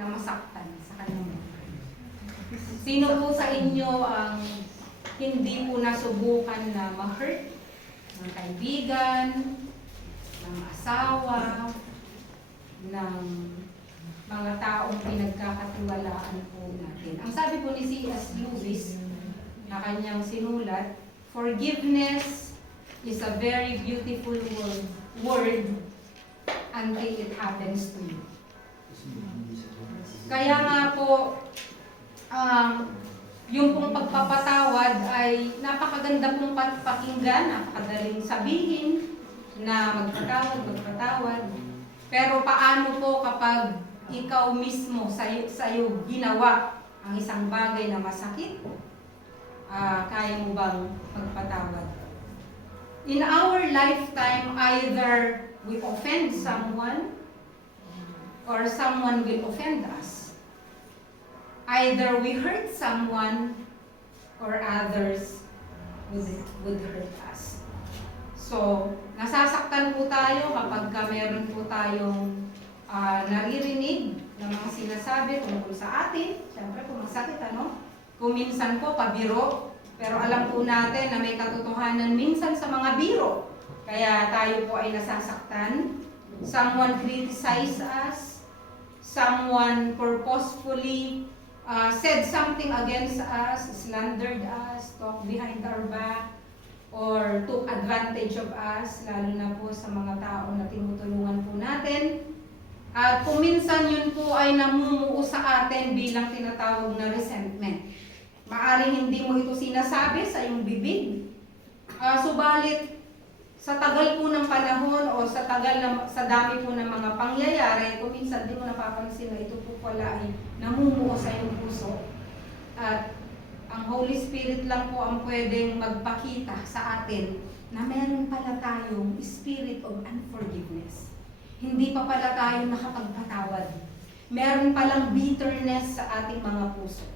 na masaktan sa kanyang buhay? Sino po sa inyo ang hindi po nasubukan na ma-hurt ng kaibigan, ng asawa, ng mga taong pinagkakatiwalaan po natin? Ang sabi po ni C.S. Lewis na kanyang sinulat, forgiveness is a very beautiful word until it happens to you. Kaya nga po, yung pong pagpapatawad ay napakaganda pong pakinggan, napakadaling sabihin na magpatawad. Pero paano po kapag ikaw mismo sa'yo ginawa ang isang bagay na masakit? Kaya mo bang magpatawad? In our lifetime, either we offend someone or someone will offend us. Either we hurt someone or others would hurt us. So, nasasaktan po tayo kapag meron po tayong naririnig ng mga sinasabi tungkol sa atin. Siyempre, kung masakit, Kung minsan po, pabiro. Pero alam po natin na may katotohanan minsan sa mga biro. Kaya tayo po ay nasasaktan. Someone criticize us. Someone purposefully said something against us, slandered us, talked behind our back, or took advantage of us, lalo na po sa mga tao na tinutulungan po natin. At kung minsan yun po ay namumuo sa atin bilang tinatawag na resentment. Maaring hindi mo ito sinasabi sa iyong bibig. Subalit, sa tagal po ng panahon o sa dami po ng mga pangyayari, kung minsan di mo napapansin na ito po pala ay namumuo sa iyong puso. At ang Holy Spirit lang po ang pwedeng magpakita sa atin na meron pala tayong spirit of unforgiveness. Hindi pa pala tayo nakapagpatawad. Meron palang bitterness sa ating mga puso.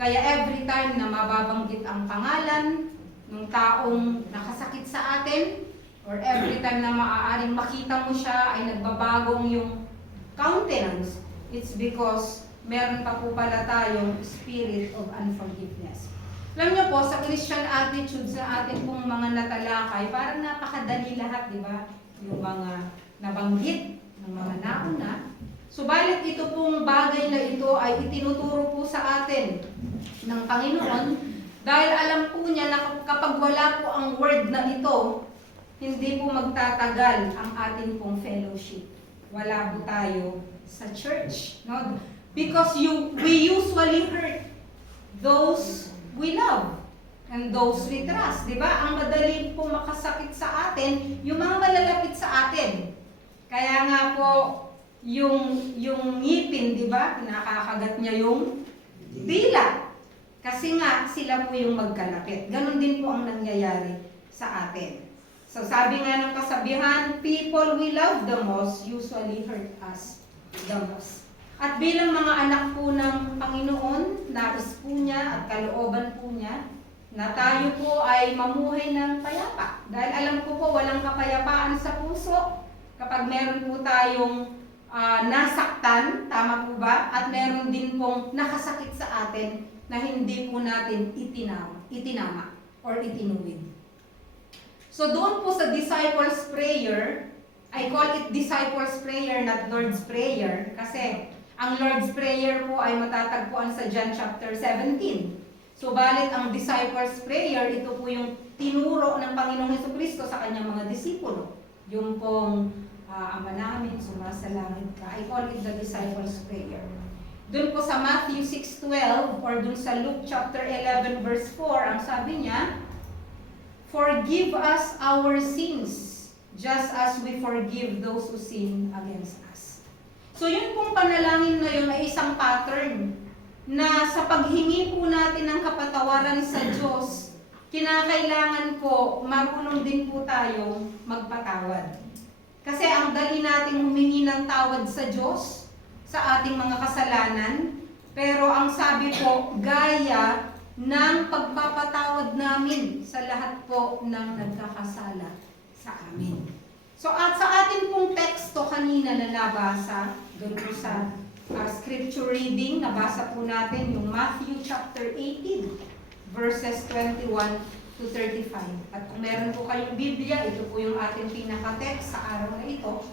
Kaya every time na mababanggit ang pangalan ng taong nakasakit sa atin, or every time na maaaring makita mo siya ay nagbabagong yung countenance, it's because meron pa po pala tayong spirit of unforgiveness. Alam niyo po, sa Christian attitude sa ating pong mga natalakay, parang napakadali lahat, di ba? Yung mga nabanggit ng mga nauna. Subalit ito pong bagay na ito ay itinuturo po sa atin ng Panginoon dahil alam po niya na kapag wala po ang word na ito, hindi po magtatagal ang ating pong fellowship. Wala po tayo sa church. No? Because we usually hurt those we love and those we trust. Diba? Ang madali po makasakit sa atin, yung mga malalapit sa atin. Kaya nga po, yung ngipin, diba? Nakakagat niya yung dila. Kasi nga, sila po yung magkalapit. Ganon din po ang nangyayari sa atin. So sabi nga ng kasabihan, people we love the most usually hurt us the most. At bilang mga anak po ng Panginoon, nais po niya at kalooban po niya, na tayo po ay mamuhay ng payapa. Dahil alam ko po, walang kapayapaan sa puso kapag meron po tayong nasaktan, tama po ba? At meron din pong nakasakit sa atin na hindi po natin itinama or itinuwid. So doon po sa disciples prayer, I call it disciples prayer, not Lord's prayer, kasi ang Lord's prayer po ay matatagpuan sa John chapter 17. Subalit ang disciples prayer, ito po yung tinuro ng Panginoong Jesucristo sa kanyang mga disipulo. Yung pong Ama namin, sumasalangit ka. I call it the disciples prayer. Doon po sa Matthew 6:12 or doon sa Luke chapter 11 verse 4, ang sabi niya, forgive us our sins, just as we forgive those who sin against us. So yun pong panalangin na yun ay isang pattern na sa paghingi po natin ng kapatawaran sa Diyos, kinakailangan po marunong din po tayong magpatawad. Kasi ang dali nating humingi ng tawad sa Diyos sa ating mga kasalanan, pero ang sabi po, gaya ng pagpapatawad namin sa lahat po ng nagkakasala sa amin. So at sa atin pong teksto kanina na nabasa, doon po sa scripture reading. Nabasa po natin yung Matthew chapter 18, verses 21 to 35. At kung meron po kayong Biblia, ito po yung ating pinaka-text sa araw na ito.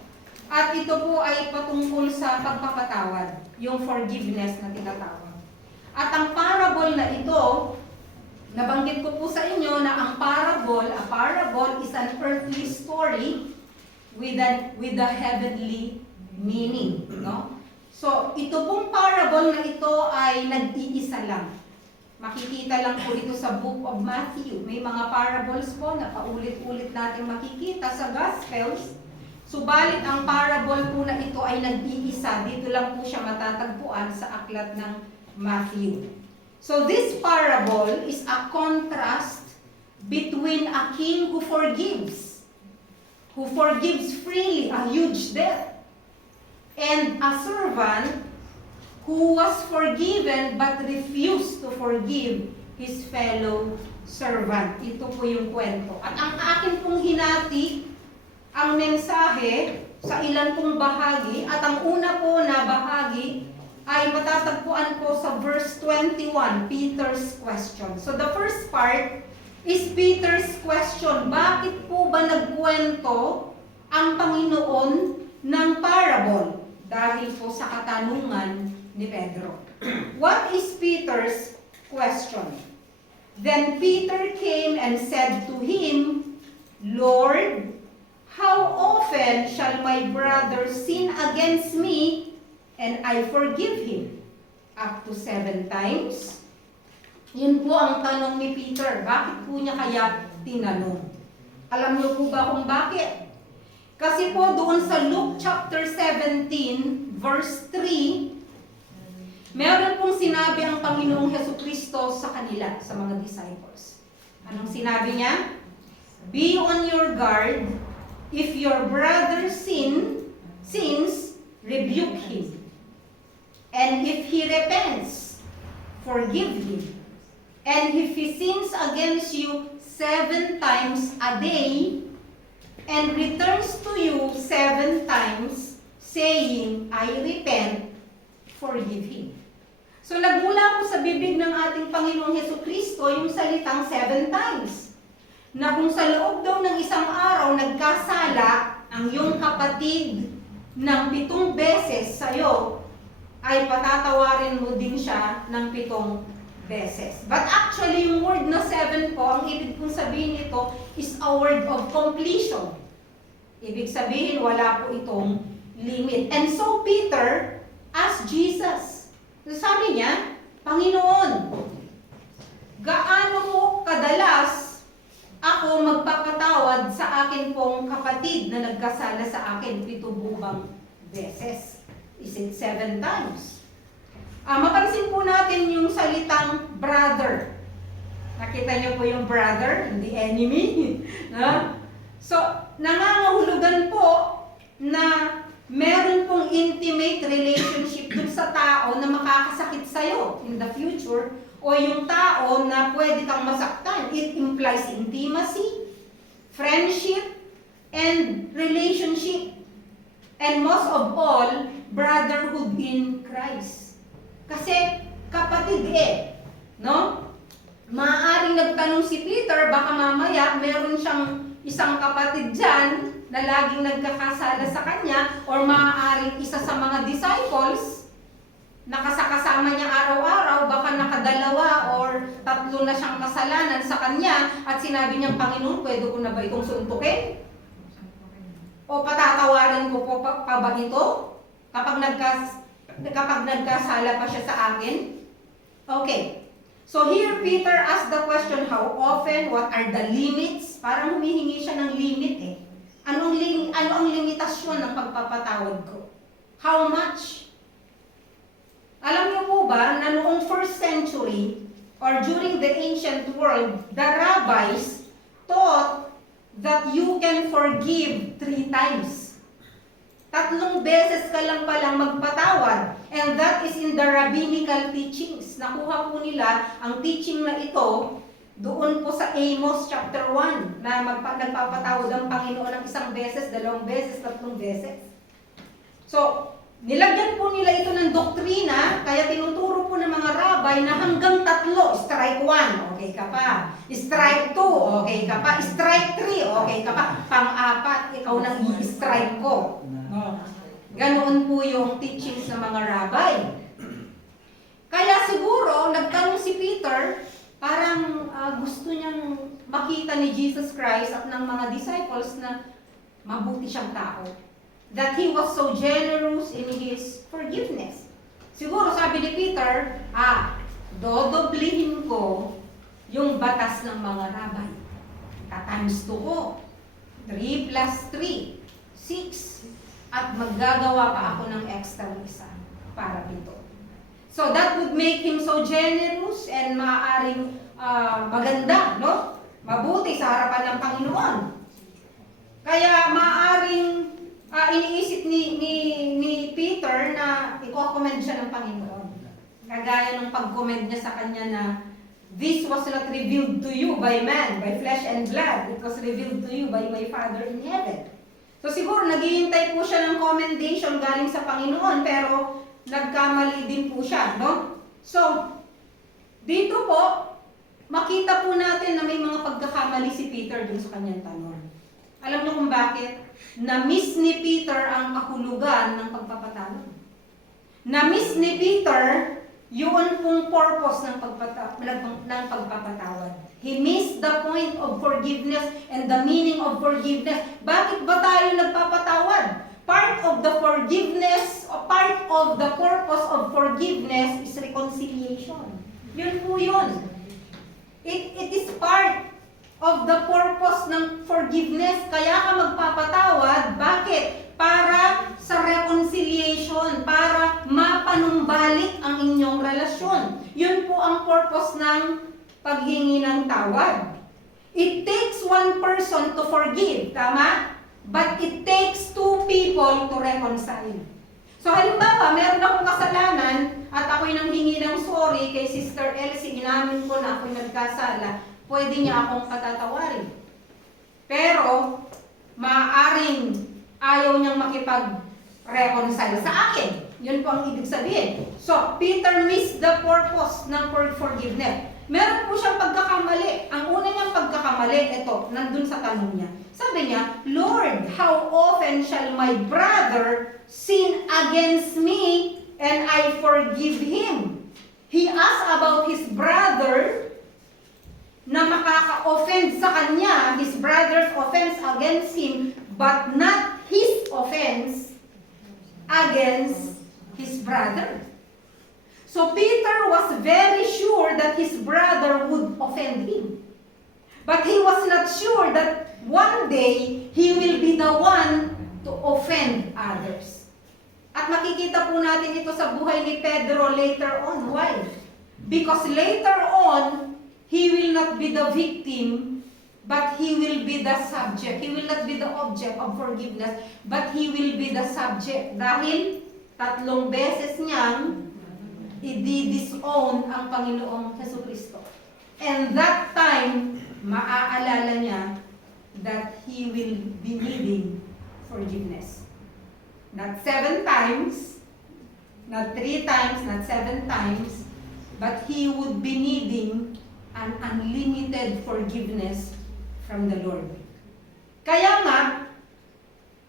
At ito po ay patungkol sa pagpapatawad, yung forgiveness na tinatawag. At ang parable na ito, nabanggit ko po sa inyo na ang parable, a parable is an earthly story with a heavenly meaning, no? So, ito pong parable na ito ay nag-iisa lang. Makikita lang po ito sa Book of Matthew. May mga parables po na paulit-ulit natin makikita sa Gospels. Subalit ang parable po na ito ay nag-iisa. Dito lang po siya matatagpuan sa aklat ng Matthew. So this parable is a contrast between a king who forgives freely a huge debt, and a servant who was forgiven but refused to forgive his fellow servant. Ito po yung kwento. At ang akin pong hinati ang mensahe sa ilan pong bahagi, at ang una po na bahagi ay matatagpuan po sa verse 21, Peter's question. So the first part is Peter's question. Bakit po ba nagkwento ang Panginoon ng parable? Dahil po sa katanungan ni Pedro. What is Peter's question? Then Peter came and said to him, Lord, how often shall my brother sin against me and I forgive him? Up to 7 times? Yun po ang tanong ni Peter. Bakit po niya kaya tinanong? Alam niyo po ba kung bakit? Kasi po doon sa Luke chapter 17, verse 3, meron pong sinabi ang Panginoong Hesukristo sa kanila, sa mga disciples. Anong sinabi niya? Be on your guard. If your brother sins, rebuke him. And if he repents, forgive him. And if he sins against you 7 times a day, and returns to you 7 times, saying, I repent, forgive him. So nagmula po sa bibig ng ating Panginoong Hesukristo yung salitang 7 times. Na kung sa loob daw ng isang araw nagkasala ang iyong kapatid ng 7 beses sa iyo, ay patatawarin mo din siya ng 7 beses. But actually, yung word na 7 po, ang ibig kong sabihin nito is a word of completion. Ibig sabihin, wala po itong limit. And so Peter asked Jesus. Sabi niya, Panginoon, gaano mo kadalas ako magpapatawad sa akin pong kapatid na nagkasala sa akin 7 beses? Is it 7 times? Mapansin po natin yung salitang brother. Nakita niyo po yung brother, hindi enemy. No? So, nangangahulugan po na meron pong intimate relationship dun sa tao na makakasakit sa'yo in the future, o yung tao na pwede kang masaktan. It implies intimacy, friendship, and relationship. And most of all, brotherhood in Christ. Kasi kapatid no? Maaaring nagtanong si Peter, baka mamaya meron siyang isang kapatid dyan na laging nagkakasala sa kanya, or maaaring isa sa mga disciples nakasakasama niya araw-araw, baka nakadalawa or 3 na siyang kasalanan sa kanya, at sinabi niyang, Panginoon, pwede ko na ba itong suntukin? O patatawarin ko po pa ba ito? Kapag nagkasala pa siya sa akin? Okay. So here, Peter asked the question, how often? What are the limits? Parang humihingi siya ng limit Ano ang limitasyon ng pagpapatawad ko? How much? Alam niyo po ba na noong 1st century or during the ancient world, the rabbis taught that you can forgive 3 times. 3 beses ka lang palang magpatawad. And that is in the rabbinical teachings. Nakuha po nila ang teaching na ito doon po sa Amos chapter 1 na nagpapatawad ang Panginoon ng 1 beses, 2 beses, 3 beses. So, nilagyan po nila ito ng doktrina, kaya tinuturo po ng mga rabbi na hanggang 3, strike 1, okay ka pa. Strike 2, okay ka pa. Strike 3, okay ka pa. Pang-4, ikaw nang i-strike ko. No. Ganoon po yung teachings ng mga rabbi. Kaya siguro, nagtanong si Peter, parang gusto niyang makita ni Jesus Christ at ng mga disciples na mabuti siyang tao. That he was so generous in his forgiveness. Siguro sabi ni Peter, dodoblihin ko yung batas ng mga rabbi. Times 2 ko. 3 plus 3, 6. At maggagawa pa ako ng extra isa para dito. So that would make him so generous and maaaring maganda, no? Mabuti sa harapan ng Panginoon. Kaya maaaring iniisip ni Peter na i-commend siya ng Panginoon. Kagaya ng pag-commend niya sa kanya na this was not revealed to you by man, by flesh and blood. It was revealed to you by my Father in heaven. So siguro naghihintay po siya ng commendation galing sa Panginoon, pero nagkamali din po siya, no? So, dito po, makita po natin na may mga pagkakamali si Peter dun sa kanyang tanong. Alam niyo kung bakit? Na-miss ni Peter ang kahulugan ng pagpapatawad. Na-miss ni Peter yun pong purpose ng pagpapatawad. He missed the point of forgiveness and the meaning of forgiveness. Bakit ba tayo nagpapatawad? Part of the forgiveness, or part of the purpose of forgiveness is reconciliation. Yun po yun. It is part of the purpose ng forgiveness. Kaya ka magpapatawad. Bakit? Para sa reconciliation, para mapanumbalik ang inyong relasyon. Yun po ang purpose ng paghingi ng tawad. It takes one person to forgive, tama? But it takes 2 people to reconcile. So halimbawa, meron akong kasalanan at ako'y nanghingi ng sorry kay Sister Elsie, inamin ko na ako'y nagkasala, pwede niya akong patatawarin. Pero, maaaring ayaw niyang makipag-reconcile sa akin. Yun po ang ibig sabihin. So, Peter missed the purpose ng forgiveness. Meron po siyang pagkakamali. Ang una niyang pagkakamali, ito, nandun sa tanong niya. Sabi niya, Lord, how often shall my brother sin against me and I forgive him? He asked about his brother na makaka-offend sa kanya, his brother's offense against him, but not his offense against his brother. So Peter was very sure that his brother would offend him. But he was not sure that one day he will be the one to offend others. At makikita po natin ito sa buhay ni Pedro later on. Why? Because later on, he will not be the victim, but he will be the subject. He will not be the object of forgiveness, but he will be the subject. Dahil 3 beses niyang i-disown ang Panginoong Jesucristo. And that time, maaalala niya that he will be needing forgiveness. Not 7 times, not 3 times, not 7 times, but he would be needing an unlimited forgiveness from the Lord. Kaya nga,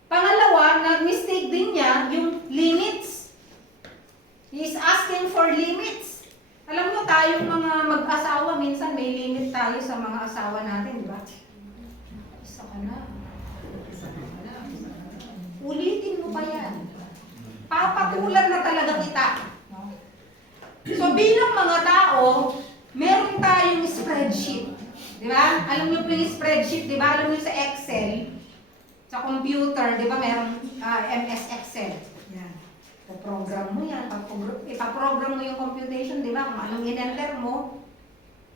pangalawa, nag-mistake din niya yung limits. He is asking for limits. Alam mo, tayong mga mag-asawa, minsan may limit tayo sa mga asawa natin, di ba? Isa ka na. Ulitin mo pa yan. Papatulan na talaga kita. So bilang mga tao, meron tayong spreadsheet. Di ba? Alam niyo po yung spreadsheet, di ba? Alam niyo sa Excel, sa computer, di ba? Merong MS Excel. Yan. Ipaprogram mo yan. Ipaprogram mo yung computation, di ba? Kung anong in-enter mo.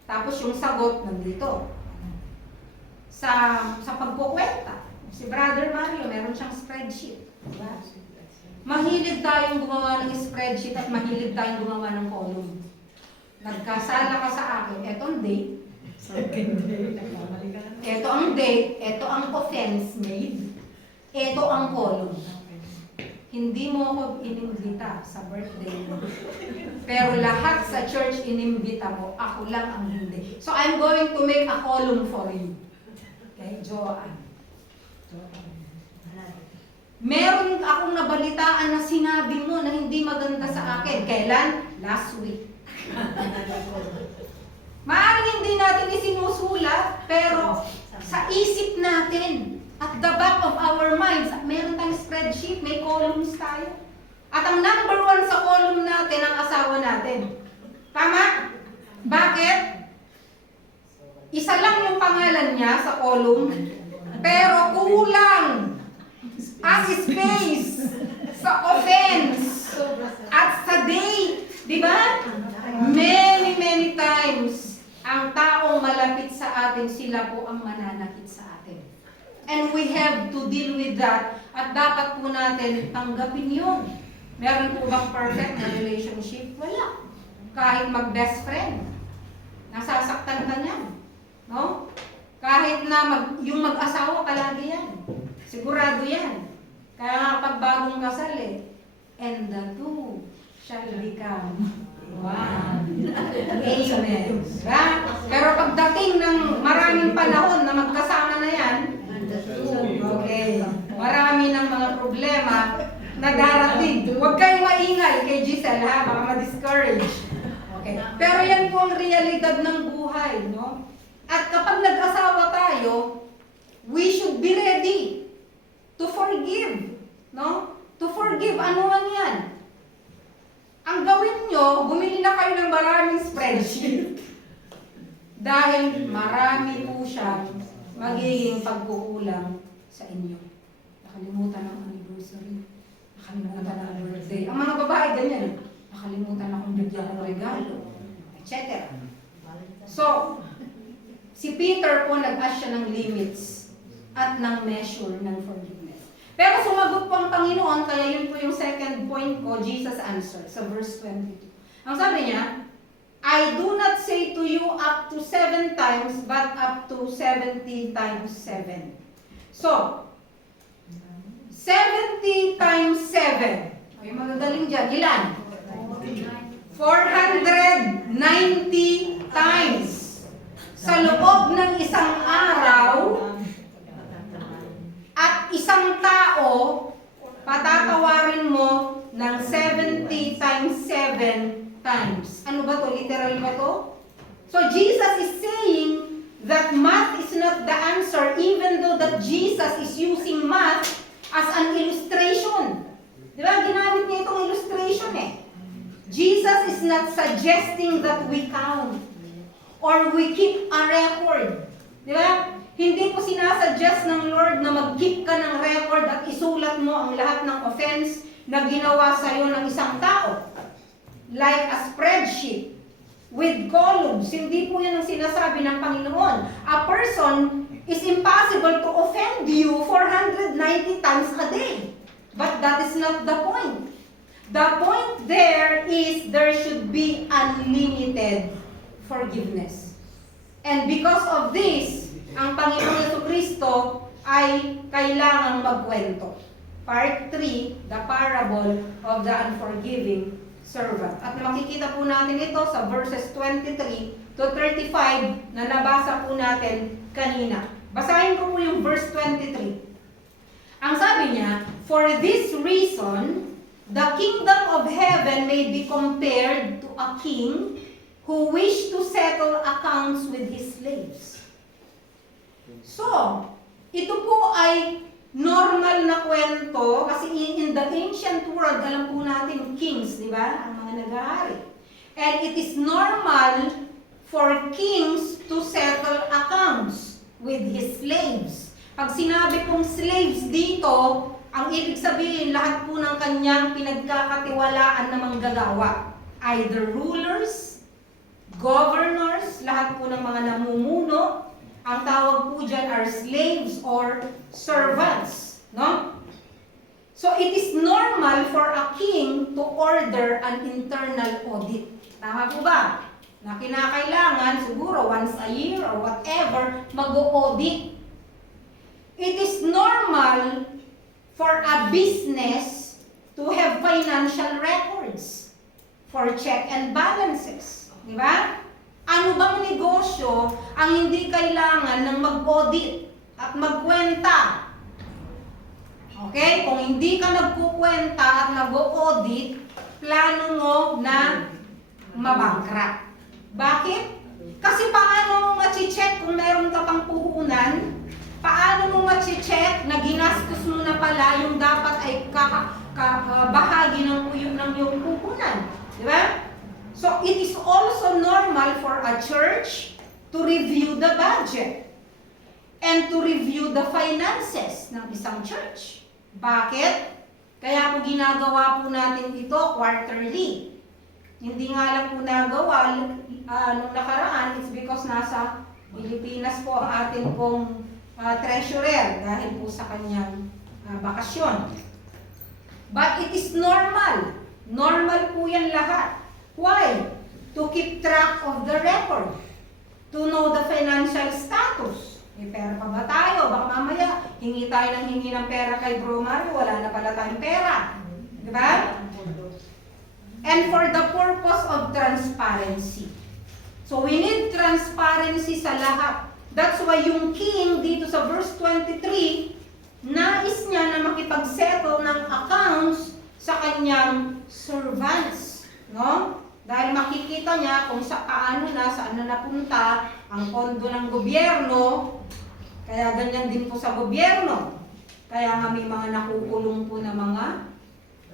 Tapos yung sagot nandito. Sa pagkukwenta, si Brother Mario, meron siyang spreadsheet. Di ba? Mahilig tayong gumawa ng spreadsheet at mahilig tayong gumawa ng column. Nagkasala ka sa akin, eto ang date. Ito ang date, ito ang offense made, ito ang column. hindi mo ako inimbita sa birthday mo. Pero lahat sa church inimbita mo, ako lang ang hindi. So I'm going to make a column for you. Okay, Joanne. Meron akong nabalitaan na sinabi mo na hindi maganda sa akin. Kailan? Last week. Maaaring hindi natin isinusulat, pero sa isip natin, at the back of our minds, meron tayong spreadsheet, may columns tayo. At ang number 1 sa column natin, ang asawa natin. Tama? Bakit? Isa lang yung pangalan niya sa column, pero kulang ang space sa offense at sa date. Di ba? Many times, ang taong malapit sa atin, sila po ang mananakit sa atin. And we have to deal with that. At dapat po natin tanggapin yun. Meron po bang perfect na relationship? Wala. Kahit mag-best friend, nasasaktan ka niyan. No? Kahit na yung mag-asawa palagi yan. Sigurado yan. Kaya nga pag bagong kasal and the two shall become one. Amen. Diba? Pero pagdating ng maraming panahon na magkasama na yan, okay, marami ng mga problema na darating. Huwag kayong maingay kay Giselle, ha? Baka ma-discourage. Okay. Pero yan po ang realidad ng buhay, no? At kapag nag-asawa tayo, we should be ready to forgive, no? To forgive, ano man yan? Ang gawin nyo, bumili na kayo ng maraming spreadsheet. Dahil marami po siyang magiging pagkukulang sa inyo. Nakalimutan ang anniversary. Nakalimutan ang birthday. Ang mga babae ganyan. Nakalimutan akong bigyan ng regalo. Etc. So, si Peter po nag-ask siya ng limits at ng measure ng forgiveness. Pero sumagot po ang Panginoon, kaya yun po yung second point ko, Jesus answered sa verse 22. Ang sabi niya, I do not say to you up to 7 times, but up to 70 times 7. So, 70 times 7. Ay, magagaling dyan. Ilan? 490 times. Sa loob ng isang araw, at isang tao, patatawarin mo ng 70 times 7 times. Ano ba to? Literal ba to? So Jesus is saying that math is not the answer, even though that Jesus is using math as an illustration. Di ba? Ginamit niya itong illustration Jesus is not suggesting that we count or we keep a record. Di ba? Hindi po sinasuggest ng Lord na mag-keep ka ng record at isulat mo ang lahat ng offense na ginawa sa iyo ng isang tao. Like a spreadsheet with columns. Hindi po yan ang sinasabi ng Panginoon. A person is impossible to offend you 490 times a day. But that is not the point. The point there is there should be unlimited forgiveness. And because of this, ang Panginoon Jesucristo ay kailangang magkwento. Part 3, the parable of the unforgiving servant. At makikita po natin ito sa verses 23 to 35 na nabasa po natin kanina. Basahin ko po yung verse 23. Ang sabi niya, for this reason, the kingdom of heaven may be compared to a king who wished to settle accounts with his slaves. So, ito po ay normal na kwento kasi in the ancient world, alam po natin kings, di ba? Ang mga nag-ahari. And it is normal for kings to settle accounts with his slaves. Pag sinabi pong slaves dito, ang ibig sabihin, lahat po ng kanyang pinagkakatiwalaan na manggagawa. Either rulers, governors, lahat po ng mga namumuno. Ang tawag po dyan are slaves or servants. No? So it is normal for a king to order an internal audit. Tama po ba? Na kinakailangan siguro once a year or whatever, mag-audit. It is normal for a business to have financial records for check and balances. Di ba? Ano bang negosyo ang hindi kailangan ng mag-audit at magkwenta? Okay? Kung hindi ka nagkukwenta at nag-audit, plano mo na mabankrupt. Bakit? Kasi paano mo machi-check kung meron ka pang puhunan? Paano mo machi-check na ginastos mo na pala yung dapat ay bahagi ng iyong puhunan? Di ba? So, it is also normal for a church to review the budget and to review the finances ng isang church. Bakit? Kaya po ginagawa po natin ito quarterly. Hindi nga lang po nagawa nung nakaraan, it's because nasa Pilipinas po ang ating pong treasurer dahil po sa kanyang bakasyon. But it is normal. Normal po yan lahat. Why? To keep track of the record. To know the financial status. May pera pa ba tayo? Baka mamaya, hingi tayo ng hingi ng pera kay Bro Mario, wala na pala tayong pera. Diba? And for the purpose of transparency. So we need transparency sa lahat. That's why yung king dito sa verse 23, nais niya na makipagsettle ng accounts sa kanyang servants. No? Dahil makikita niya kung saan na napunta ang pondo ng gobyerno. Kaya ganyan din po sa gobyerno. Kaya nga may mga nakukulong po na mga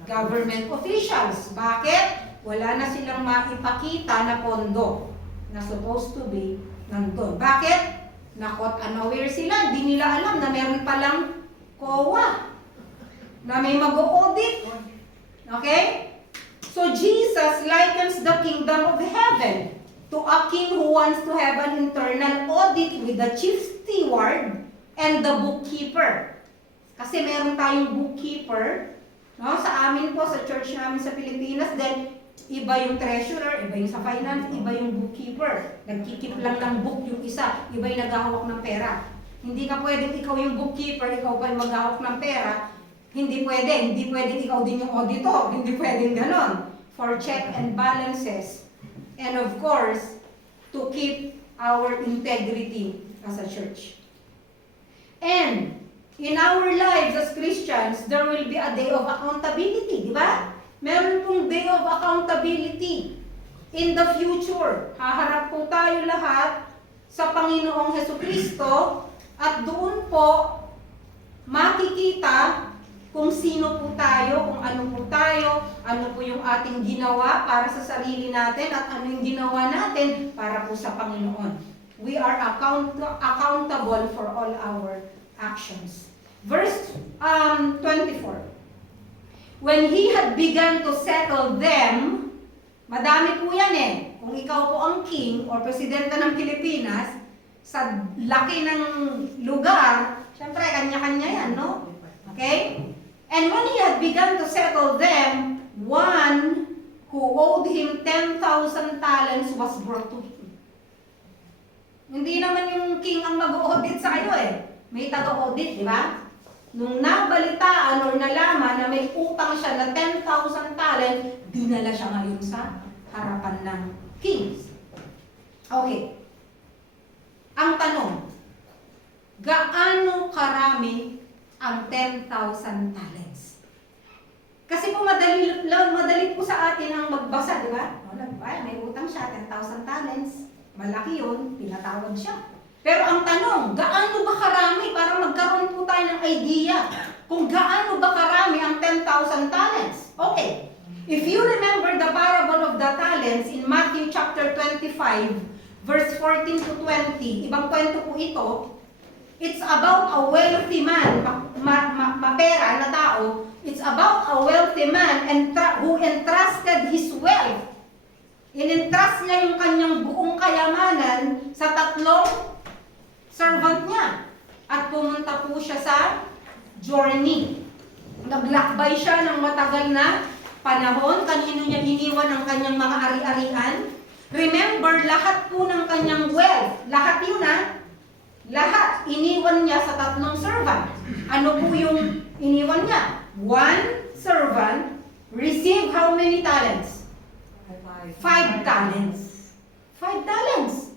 government officials. Bakit? Wala na silang maipakita na pondo na supposed to be nandun. Bakit? Nakot unaware sila. Hindi nila alam na meron palang COA na may mag-audit. Okay? So Jesus likens the kingdom of heaven to a king who wants to have an internal audit with the chief steward and the bookkeeper. Kasi meron tayong bookkeeper. No, sa amin po, sa church namin sa Pilipinas, then iba yung treasurer, iba yung sa finance, iba yung bookkeeper. Nagkikip lang ng book yung isa, iba yung naghahawak ng pera. Hindi ka pwedeng ikaw yung bookkeeper, ikaw pa yung maghahawak ng pera. Hindi pwedeng ikaw din yung auditor, hindi pwedeng ganon. For check and balances. And of course, to keep our integrity as a church. And in our lives as Christians, there will be a day of accountability, di ba? Meron pong day of accountability in the future. Haharap po tayo lahat sa Panginoong Hesukristo at doon po makikita kung sino po tayo, kung ano po yung ating ginawa para sa sarili natin at ano yung ginawa natin para po sa Panginoon. We are accountable for all our actions. Verse 24. When he had begun to settle them, madami po yan eh. Kung ikaw po ang king or presidente ng Pilipinas, sa laki ng lugar, syempre kanya-kanya yan, no? Okay? And when he had begun to settle them, one who owed him 10,000 talents was brought to him. Hindi naman yung king ang mag-audit sa iyo eh. May taga-audit, di ba? Nung nabalitaan or nalaman na may utang siya na 10,000 talent, dinala siya ngayon sa harapan ng kings. Okay. Ang tanong, gaano karami ang 10,000 talents? Kasi po madali po sa atin ang magbasa, di ba? May utang siya, 10,000 talents. Malaki yun, pinatawag siya. Pero ang tanong, gaano ba karami para magkaroon po tayo ng idea kung gaano ba karami ang 10,000 talents? Okay. If you remember the parable of the talents in Matthew chapter 25, verse 14 to 20, ibang kwento po ito. It's about a wealthy man, mapera na tao. It's about a wealthy man who entrusted his wealth. In-entrust niya yung kanyang buong kayamanan sa tatlong servant niya. At pumunta po siya sa journey. Naglakbay siya ng matagal na panahon. Kanino niya iniwan ang kanyang mga ari-arian? Remember, lahat po ng kanyang wealth, lahat yun iniwan niya sa tatlong servant. Ano po yung iniwan niya? One, servant received how many talents? 5 talents. 5 talents.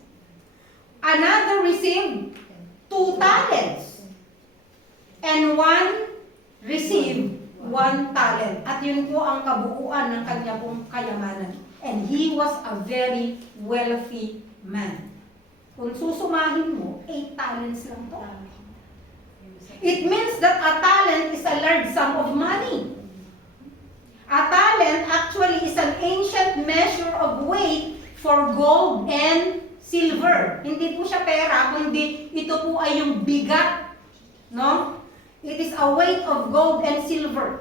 Another received 2 talents. And one received 1 talent. At yun po ang kabuuan ng kanya pong kayamanan. And he was a very wealthy man. Kung susumahin mo, 8 talents lang to. It means that a talent is a large sum of money. A talent actually is an ancient measure of weight for gold and silver. Hindi po siya pera, kundi ito po ay yung bigat. No? It is a weight of gold and silver.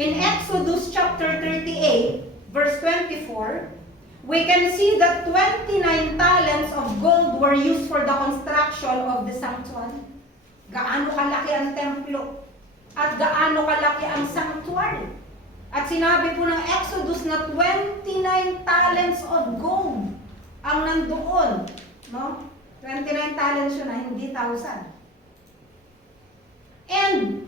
In Exodus chapter 38, verse 24, we can see that 29 talents of gold were used for the construction of the sanctuary. Gaano kalaki ang templo at gaano kalaki ang sanctuary. At sinabi po ng Exodus na 29 talents of gold ang nandoon. No? 29 talents yun na, hindi 1,000. And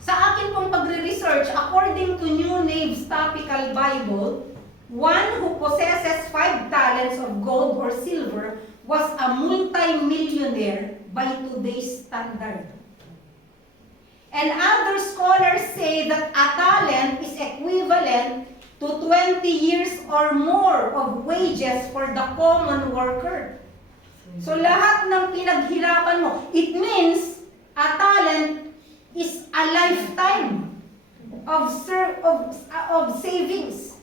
sa akin pong pagre-research, according to New Nave's Topical Bible, one who possesses 5 talents of gold or silver was a multi-millionaire by today's standard. And other scholars say that a talent is equivalent to 20 years or more of wages for the common worker. So lahat ng pinaghirapan mo, it means a talent is a lifetime of savings.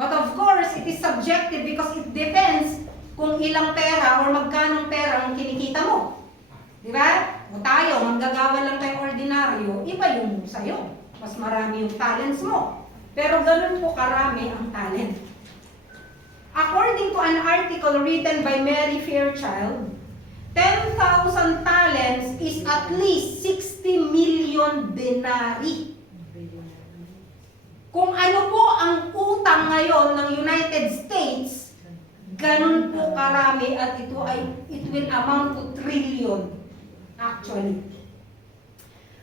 But of course, it is subjective because it depends kung ilang pera or magkanong pera ang kinikita mo. Di ba? O tayo, manggagawa lang tayong ordinaryo, iba yung sa'yo. Mas marami yung talents mo. Pero ganun po karami ang talent. According to an article written by Mary Fairchild, 10,000 talents is at least 60 million denarii. Kung ano po ang utang ngayon ng United States, ganun po karami at it will amount to trillion actually.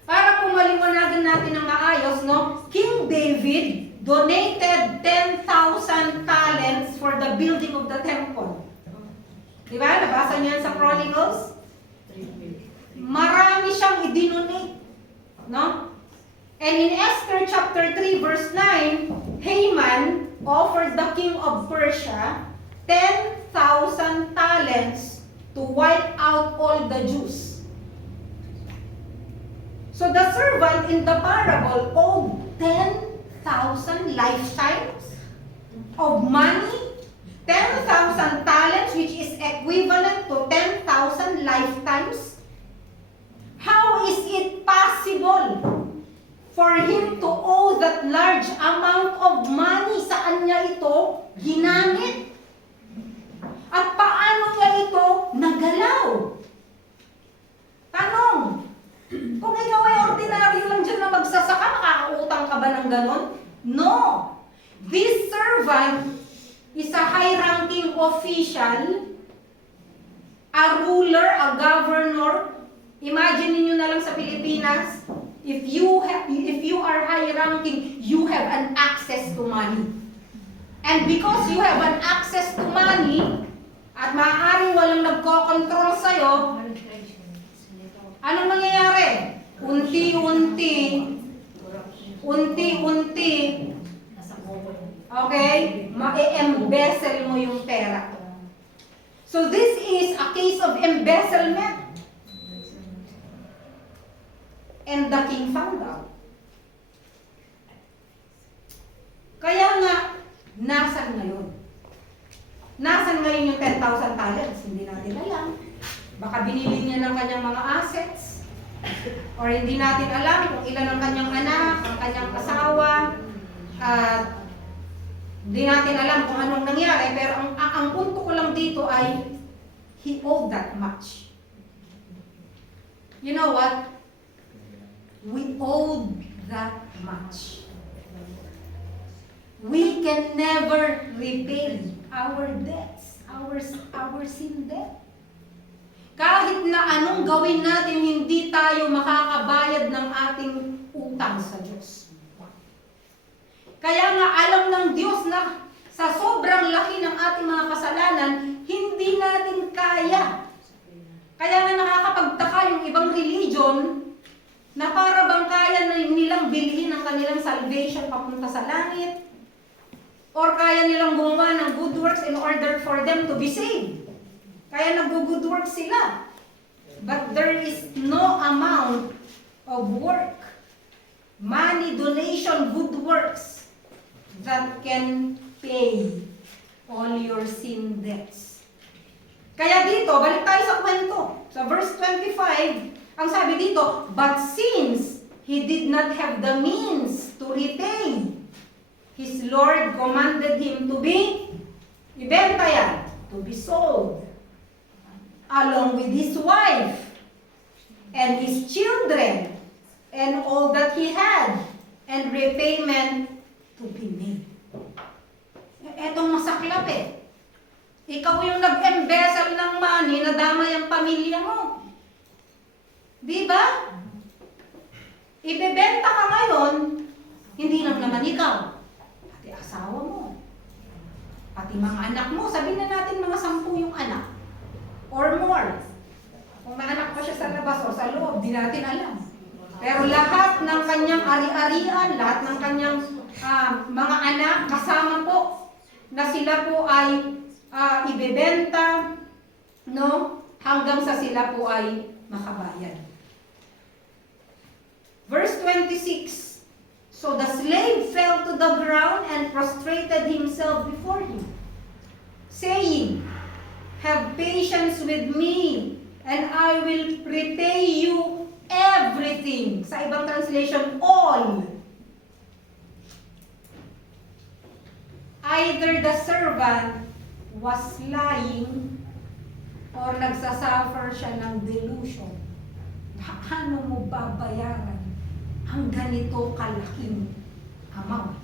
Para po maliwanagan natin ng maayos, no? King David donated 10,000 talents for the building of the temple. Diba? Nabasa niyo sa Chronicles? Marami siyang i-donate. No? And in Esther chapter 3 verse 9, Haman offered the king of Persia 10,000 talents to wipe out all the Jews. So the servant in the parable owed 10,000 lifetimes of money, 10,000 talents, which is equivalent to 10,000 lifetimes. How is it possible for him to owe that large amount of money? Saan niya ito ginamit? At paano niya ito nagalaw? Tanong, kung ikaw ay ordinaryo lang dyan na magsasaka, makakautang ka ba ng ganon? No! This servant is a high-ranking official, a ruler, a governor. Imagine niyo na lang sa Pilipinas, if you are high-ranking, you have an access to money. And because you have an access to money, at maaaring walang nagko-control sa'yo, anong mangyayari? Unti-unti, okay, ma-embezzle mo yung pera. So this is a case of embezzlement. And the king found out. Kaya nga, nasan ngayon? Nasan ngayon yung 10,000 talents? Hindi natin alam. Baka binili niya ng kanyang mga assets. Or hindi natin alam kung ilan ang kanyang anak, ang kanyang asawa. Hindi natin alam kung anong nangyari. Pero ang punto ko lang dito ay, he owed that much. You know what? We owed that much. We can never repay our debts, our sin debt. Kahit na anong gawin natin, hindi tayo makakabayad ng ating utang sa Diyos. Kaya nga alam ng Diyos na sa sobrang laki ng ating mga kasalanan, hindi natin kaya. Kaya nga nakakapagtaka yung ibang religion na para bang kaya nilang bilhin ang kanilang salvation papunta sa langit, or kaya nilang gumawa ng good works in order for them to be saved. Kaya nag-good works sila. But there is no amount of work, money, donation, good works that can pay all your sin debts. Kaya dito, balik tayo sa kwento. Sa verse 25, ang sabi dito, but since he did not have the means to repay, his Lord commanded him to be, ibenta yan, to be sold, along with his wife, and his children, and all that he had, and repayment to be made. Etong masaklap eh. Ikaw yung nag-embezzle ng money na damay ang pamilya mo. Di ba? Ibebenta ka ngayon, hindi lang naman ikaw. Pati asawa mo. Pati mga anak mo. Sabihin na natin mga 10 yung anak. Or more. Kung may anak pa siya sa labas o sa loob, di natin alam. Pero lahat ng kanyang ari-arian, lahat ng kanyang mga anak, kasama po na sila po ay ibebenta, no? Hanggang sa sila po ay makabayad. Verse 26, so the slave fell to the ground and prostrated himself before him, saying, have patience with me, and I will repay you everything. Sa ibang translation, all. Either the servant was lying or nagsasuffer siya ng delusion. Paano mo babayaran ang ganito kalaking amount?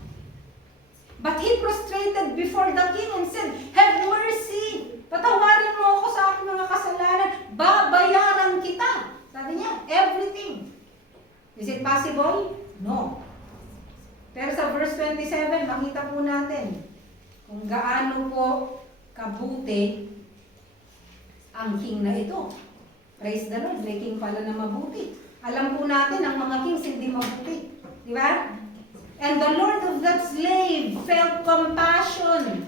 But he prostrated before the king and said, have mercy! Patawarin mo ako sa aking mga kasalanan. Babayaran kita. Sabi niya, everything. Is it possible? No. Pero sa verse 27, makita po natin kung gaano po kabuti ang king na ito. Praise the Lord, may king pala na mabuti. Alam po natin, ang mga kings hindi mabuti. Di ba? And the Lord of that slave felt compassion.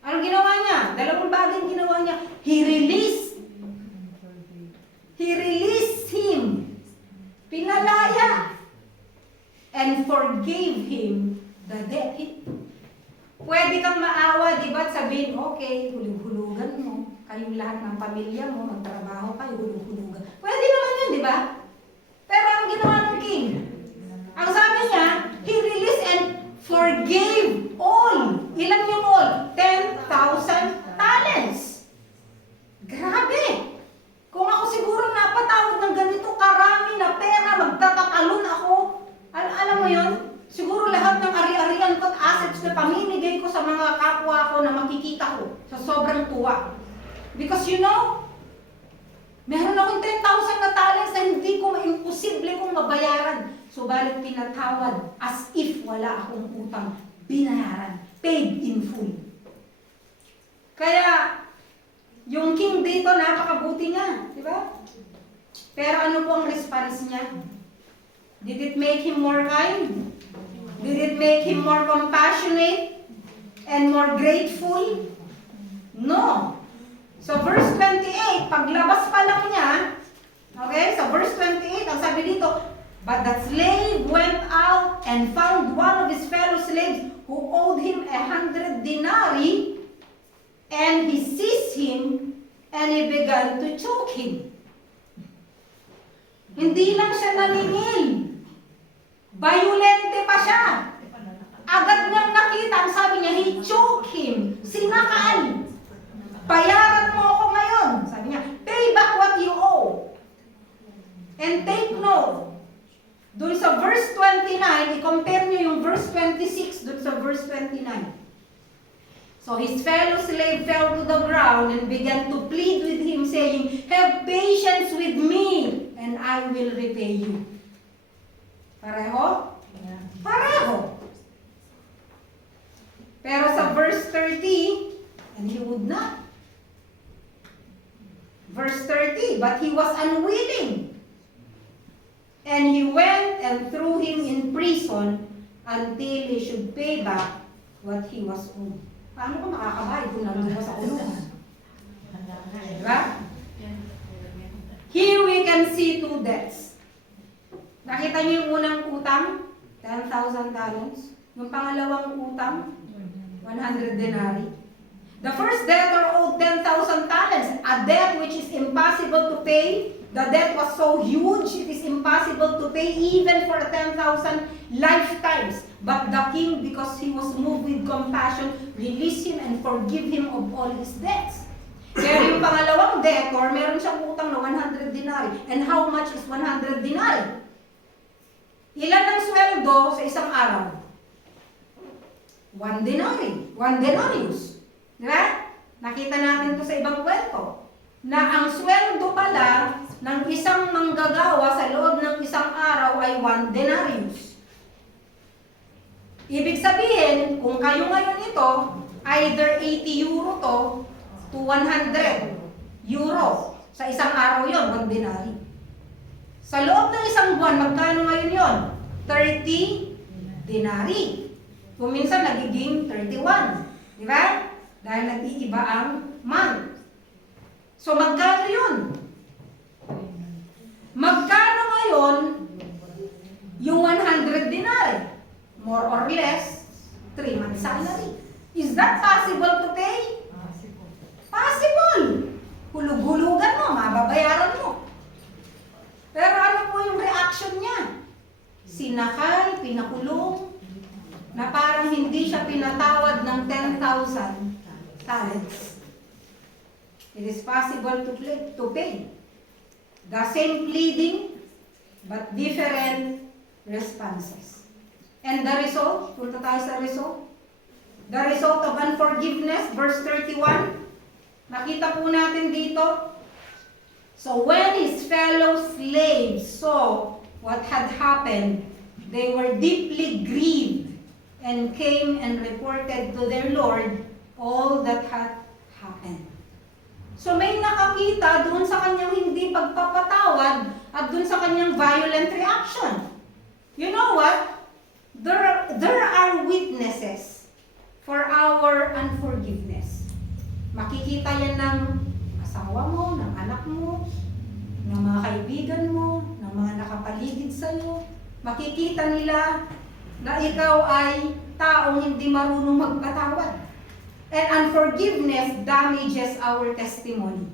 Anong ginawa niya? Dalawang bagay ginawa niya. He released him. Pinalaya. And forgave him the debt. Pwede kang maawa, di ba? Sabihin, okay, hulug-hulugan mo. Kayong lahat ng pamilya mo, magtrabaho kayo, hulug-hulugan. Pwede naman yun, di ba? Pero ang ginawa ng king, ang sabi niya, he released and forgave all. Ilan yung all? 10,000 talents. Grabe! Kung ako siguro napatawad ng ganito karami na pera, magtatatalon ako. Alam mo yun? Siguro lahat ng ari-arian ko at assets na pamimigay ko sa mga kapwa ko na makikita ko sa sobrang tuwa. Because you know, meron akong 10,000 na talents na hindi ko imposible kong mabayaran. Subalit pinatawad as if wala akong utang. Binayaran. Paid in full. Kaya, yung king dito, napakabuti niya. Di ba? Pero ano po ang response niya? Did it make him more kind? Did it make him more compassionate and more grateful? No. So verse 28, paglabas pa lang niya, okay, so verse 28, ang sabi dito, but the slave went out and found one of his fellow slaves who owed him 100 denarii, and he seized him and he began to choke him. Hindi lang siya naningil. Bayulente pa siya. Agad niyang nakita, ang sabi niya, he choked him. Sinakal. Bayaran mo ako ngayon. Sabi niya, pay back what you owe. And take note, doon sa verse 29, i-compare niyo yung verse 26 doon sa verse 29. So his fellow slave fell to the ground and began to plead with him, saying, have patience with me, and I will repay you. Pareho? Yeah. Pareho. Pero sa verse 30, and he would not. Verse 30, but he was unwilling. And he went and threw him in prison until he should pay back what he was owed. Paano ka makakabayad kung nandun ka sa kulungan? Diba? Here we can see two debts. Nakita niyo yung unang utang? 10,000 talents. Yung pangalawang utang? 100 denarii. The first debtor owed 10,000 talents, a debt which is impossible to pay. The debt was so huge, it is impossible to pay even for 10,000 lifetimes. But the king, because he was moved with compassion, released him and forgive him of all his debts. Kaya yung pangalawang debtor, meron siyang utang na 100 denarii. And how much is 100 denarii? Ilan ang sweldo sa isang araw? 1 denarii, 1 denarius. Diba? Nakita natin to sa ibang kwento. Na ang sweldo pala ng isang manggagawa sa loob ng isang araw ay 1 denarius. Ibig sabihin, kung kayo ngayon ito, either 80 euro to 100 euro. Sa isang araw yon 1 denarii. Sa loob ng isang buwan, magkano ngayon yon? 30 denarii. Kung minsan nagiging 31. Di ba? Dahil nag-iiba ang month. So magkano yun? Magkano ngayon yung 100 denarii? More or less, 3 months salary. Is that possible to pay? Possible. Hulug-hulugan mo, mababayaran mo. Pero ano po yung reaction niya? Sinakal, pinakulong, na parang hindi siya pinatawad ng 10,000 talents. It is possible to pay. The same pleading, but different responses. And the result, punta tayo sa result. The result of unforgiveness, verse 31. Nakita po natin dito. So when his fellow slaves saw what had happened, they were deeply grieved and came and reported to their Lord all that had happened. So may nakakita doon sa kanyang hindi pagpapatawad at doon sa kanyang violent reaction. You know what? There are witnesses for our unforgiveness. Makikita yan ng asawa mo, ng anak mo, ng mga kaibigan mo, ng mga nakapaligid sa'yo. Makikita nila na ikaw ay taong hindi marunong magpatawad. And unforgiveness damages our testimony.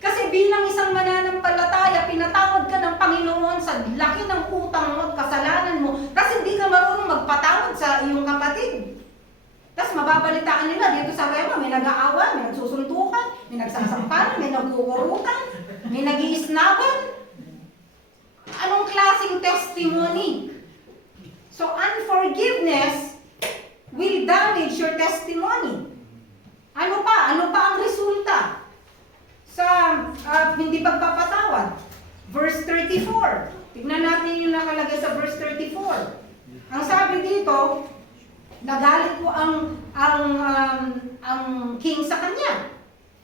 Kasi bilang isang mananampalataya, pinatawad ka ng Panginoon sa laki ng utang mo at kasalanan mo, kasi hindi ka marunong magpatawad sa iyong kapatid. Tapos mababalitaan nila dito sa Rema, may nag-aawan, may nagsusuntukan, may nagsasampalan, may nagkukurutan, may nag-iisnaban. Anong klaseng testimony? So unforgiveness will damage your testimony. Ano pa? Ano pa ang resulta sa hindi pagpapatawad? Verse 34. Tignan natin yung nakalagay sa verse 34. Ang sabi dito, nagalit po ang king sa kanya.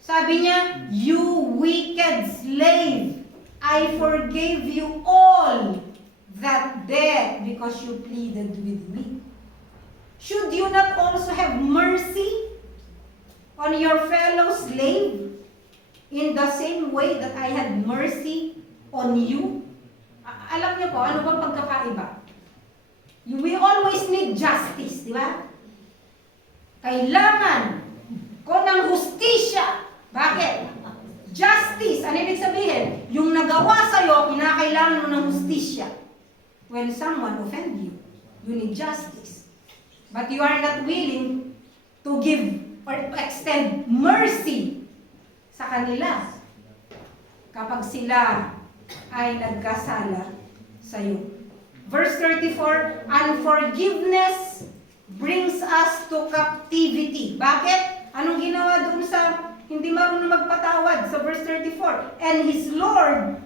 Sabi niya, "You wicked slave, I forgave you all that debt because you pleaded with me. Should you not also have mercy on your fellow slave in the same way that I had mercy on you?" Alam niyo po, ano bang pagkakaiba? We always need justice, di ba? Kailangan ko ng hustisya. Bakit? Justice, ano ibig sabihin? Yung nagawa sa'yo, kinakailangan mo ng hustisya. When someone offend you, you need justice. But you are not willing to give or extend mercy sa kanila kapag sila ay nagkasala sa iyo. Verse 34, unforgiveness brings us to captivity. Bakit? Anong ginawa doon sa hindi marunong magpatawad sa verse 34? And his Lord,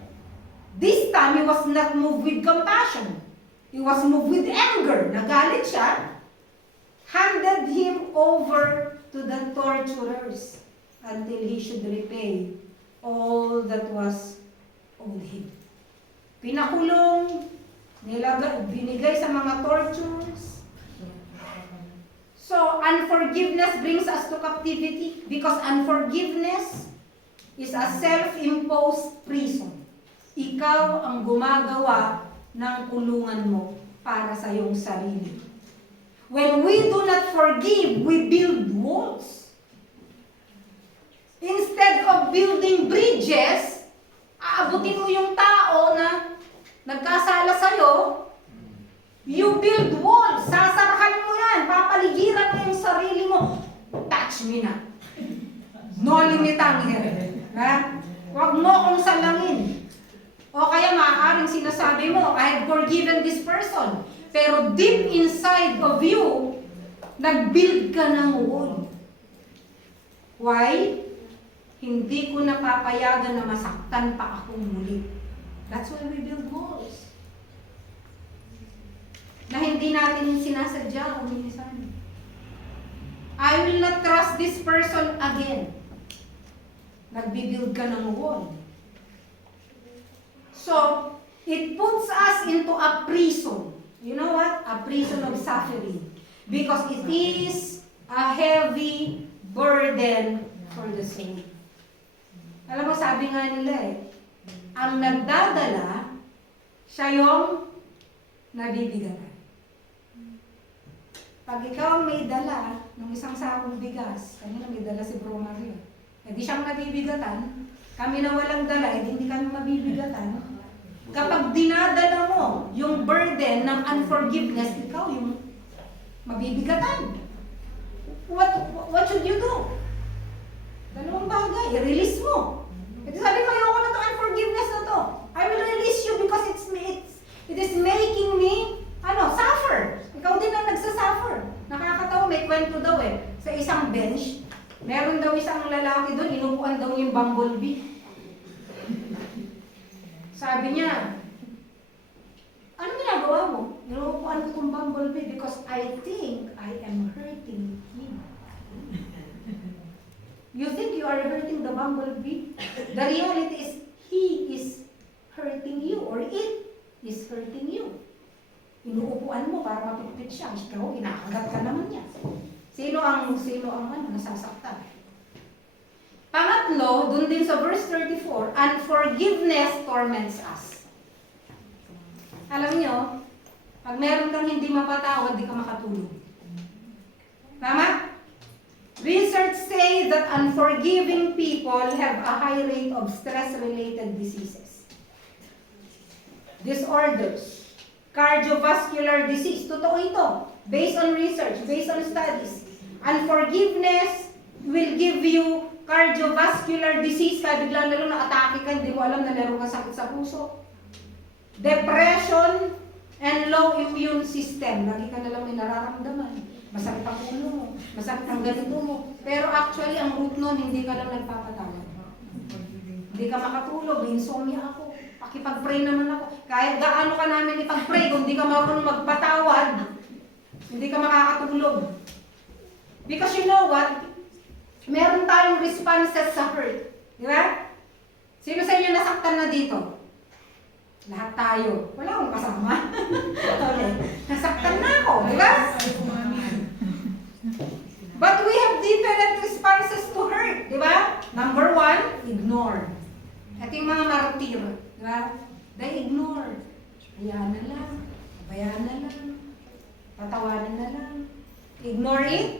this time he was not moved with compassion. He was moved with anger. Nagalit siya. handed him over to the torturers until he should repay all that was owed him. Pinakulong, binigay sa mga tortures. So, unforgiveness brings us to captivity because unforgiveness is a self-imposed prison. Ikaw ang gumagawa ng kulungan mo para sa iyong sarili. When we do not forgive, we build walls. Instead of building bridges, aabutin mo yung tao na nagkasala sa'yo, you build walls. Sasarahan mo yan. Papaligiran mo yung sarili mo. Touch me na. No limitang here. Ha? Huwag mo akong salangin. O kaya maaaring sinasabi mo, I have forgiven this person. Pero deep inside of you, nag-build ka ng wall. Why? Hindi ko napapayagan na masaktan pa akong muli. That's why we build walls. Na hindi natin sinasadya o minsan. I will not trust this person again. Nagbibuild ka ng wall. So, it puts us into a prison. You know what? A prison of suffering. Because it is a heavy burden for the soul. Alam mo, sabi nga nila ang nagdadala, siya yung nabibigatan. Pag ikaw may dala ng isang sakong bigas, kanina may dala si Bro Mario, di siyang nabibigatan, kami na walang dala, hindi kami mabibigatan. Kapag dinadala mo yung burden ng unforgiveness, ikaw yung mabibigatan. What should you do? Dalawang bagay, i-release mo. Ito sabi ko, ayoko na itong unforgiveness na to. I will release you because it is making me suffer. Ikaw din ang nagsasuffer. Nakakatawa, may kwento daw sa isang bench, meron daw isang lalaki doon, inupuan daw yung bumblebee. Sabi niya, ano ginagawa mo? Inuupuan ko itong bumblebee because I think I am hurting him. You think you are hurting the bumblebee? The reality is, he is hurting you or it is hurting you. Inuupuan mo para mapipit siya. Ikaw, inakagat ka naman niya. Sino ang nasasaktan? Pangatlo, dun din sa verse 34, unforgiveness torments us. Alam niyo, pag meron kang hindi mapatawad, di ka makatulog. Tama? Research say that unforgiving people have a high rate of stress-related diseases. Disorders, cardiovascular disease. Totoo ito. Based on research, based on studies. Unforgiveness will give you cardiovascular disease, kaya biglang lalo na-atake ka, hindi mo alam na meron kang sakit sa puso. Depression and low immune system. Lagi ka nalang may nararamdaman. Masakit ang ulo mo, masakit ang ganito mo. Pero actually, ang root nun, hindi ka lang nagpapatawad. Hindi ka makatulog, may insomnia ako. Pakipag-pray naman ako. Kahit gaano ka namin ipag-pray, kung hindi ka marunong magpatawad, hindi ka makakatulog. Because you know what? Meron tayong responses sa hurt. Di ba? Sino sa inyo nasaktan na dito? Lahat tayo. Wala akong kasama. Okay. Nasaktan na ako. Di ba? But we have different responses to hurt. Di ba? Number one, ignore. At yung mga martir. Di ba? They ignore. Hayaan na lang. Bayaan na lang. Patawanan na lang. Ignore it.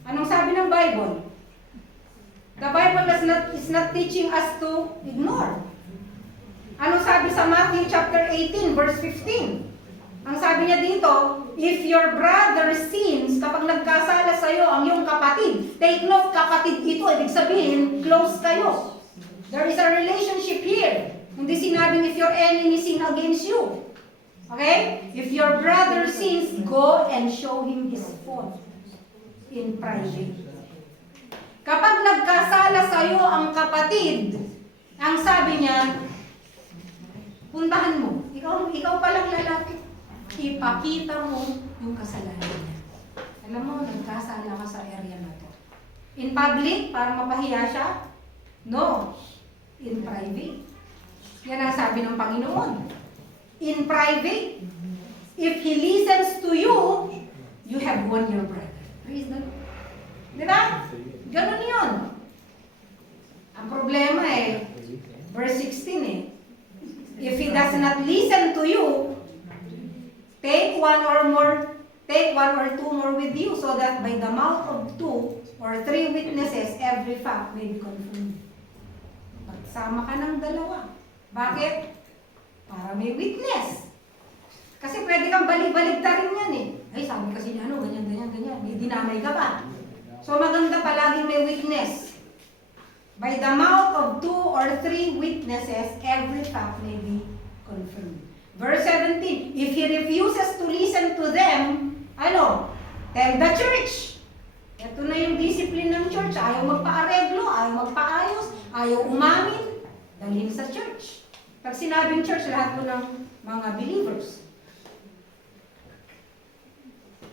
Anong sabi ng Bible? The Bible is not teaching us to ignore. Anong sabi sa Matthew chapter 18, verse 15? Ang sabi niya dito, if your brother sins, kapag nagkasala sa iyo ang iyong kapatid, take note, kapatid ito, ibig sabihin, close kayo. There is a relationship here. Hindi sinabing if your enemy sin against you. Okay? If your brother sins, go and show him his fault in private. Kapag nagkasala sa iyo ang kapatid, ang sabi niya, puntahan mo. Ikaw palang lalaki. Ipakita mo yung kasalanan niya. Alam mo, nagkasala ka sa area na to. In public, para mapahiya siya? No. In private. Yan ang sabi ng Panginoon. In private, if He listens to you, you have won your brother. Praise the Lord. Di ba? Ganun yun. Ang problema verse 16 if He does not listen to you, take one or two more with you, so that by the mouth of 2 or 3 witnesses, every fact may be confirmed. Magsama ka ng dalawa. Bakit? Para may witness. Kasi pwede kang balik-baligtarin yan Ay, sabi kasi niya, ganyan. May dinamay ka pa. So maganda palaging may witness. By the mouth of 2 or 3 witnesses, every fact may be confirmed. Verse 17, if he refuses to listen to them, tell the church. Ito na yung discipline ng church. Ayaw magpa-areglo, ayaw magpa-ayos, ayaw umamin, dalhin sa church. Pag sinabing church, lahat po ng mga believers.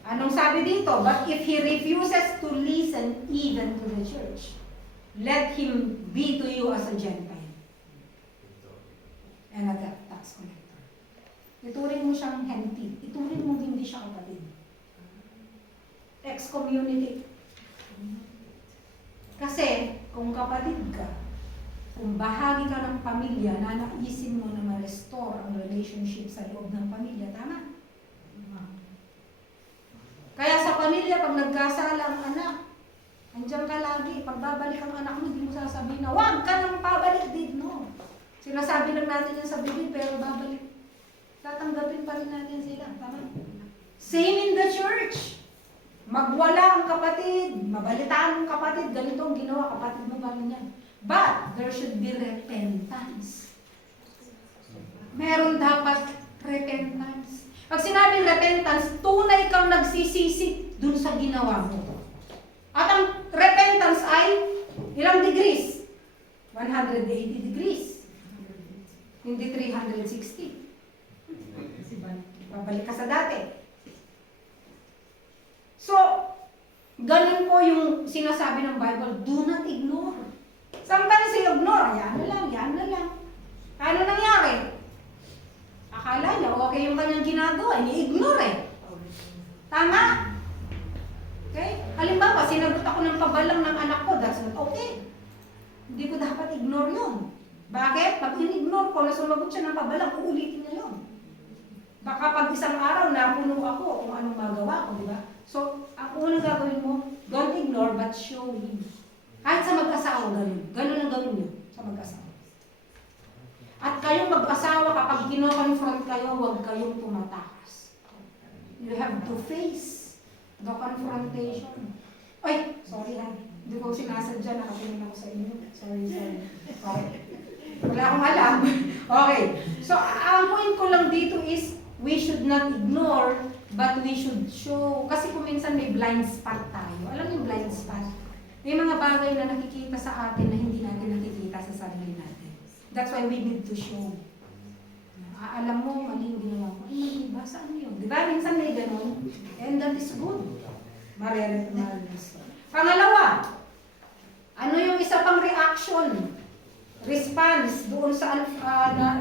Anong sabi dito? But if he refuses to listen even to the church, let him be to you as a Gentile and a tax collector. Ituring mo siyang hentil. Ituring mo hindi siya kapatid. Excommunicate. Kasi, kung kapatid ka, kung bahagi ka ng pamilya na naisin mo na ma-restore ang relationship sa loob ng pamilya, tama? Kaya sa pamilya, pag nagkasala ang anak, andiyan ka lagi. Pag babalik ang anak mo, hindi mo sasabihin na, huwag ka nang pabalik din, no? Sinasabi lang natin yan sa bibig, pero babalik. Tatanggapin pa rin natin sila, tama? Same in the church. Magwala ang kapatid, mabalitaan ang kapatid, ganito ang ginawa, kapatid mo pa rin yan. But, there should be repentance. Meron dapat repentance. Pag sinabing repentance, tunay kang nagsisisi dun sa ginawa mo. At ang repentance ay ilang degrees? 180 degrees. Hindi 360. Babalik ka sa dati. So, ganun po yung sinasabi ng Bible, do not ignore. Sometimes you ignore, yan na lang. Ano nangyari? Akala niya, okay yung kanyang ginagawa, ini-ignore Tama? Okay? Halimbawa, sinagot ako ng pabalang ng anak ko, that's not okay. Hindi ko dapat ignore yun. Bakit? Pag in-ignore ko, na sumagot siya ng pabalang, uulitin niya yun. Baka pag isang araw, napuno ako kung anong magawa ko, di ba? So, ang unang gagawin mo, don't ignore but show him. Kahit sa mag-asawa, ganun. Ganun ang gawin niyo sa mag-asawa. At kayong mag-asawa, kapag kino-confront kayo, huwag kayong tumatakas. You have to face the confrontation. Ay, sorry ha. Hindi ko sinasadya, nakatingin ako sa inyo. Sorry. Okay. Wala akong alam. Okay. So, ang point ko lang dito is, we should not ignore, but we should show. Kasi kung minsan may blind spot tayo. Alam yung blind spot? May mga bagay na nakikita sa atin na hindi natin nakikita sa sarili natin. That's why we need to show. Alam mo, mali yung ginawa mo. Ay, mali ba? Saan yun? Di ba? Minsan may ganun. And that is good. Maririnig. Pangalawa, ano yung isa pang reaction? Response doon sa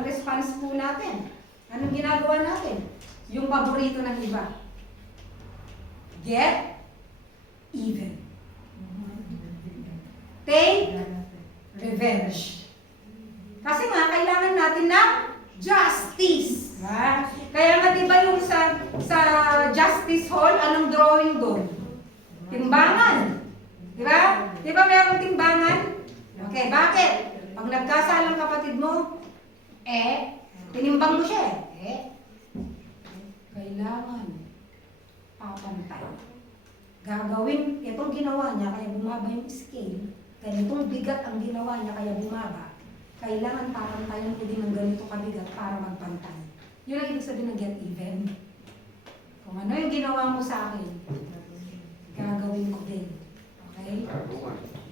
response po natin. Anong ginagawa natin? Yung paborito ng iba. Get even. Take revenge. Kasi nga, kailangan natin ng justice. Kaya nga diba yung sa Justice Hall, anong drawing doon? Timbangan. Diba? Diba mayroong timbangan? Okay, bakit? Pag nagkasalang kapatid mo, tinimbang mo siya kailangan papantay. Gagawin, itong ginawa niya, kaya bumaba yung scale. Ganitong bigat ang ginawa niya, kaya bumaba. Kailangan papantayan mo din ng ganito kabigat para magpantay. Yun ang ibig sabihin ng get even. Kung ano yung ginawa mo sa akin, gagawin ko din. Okay?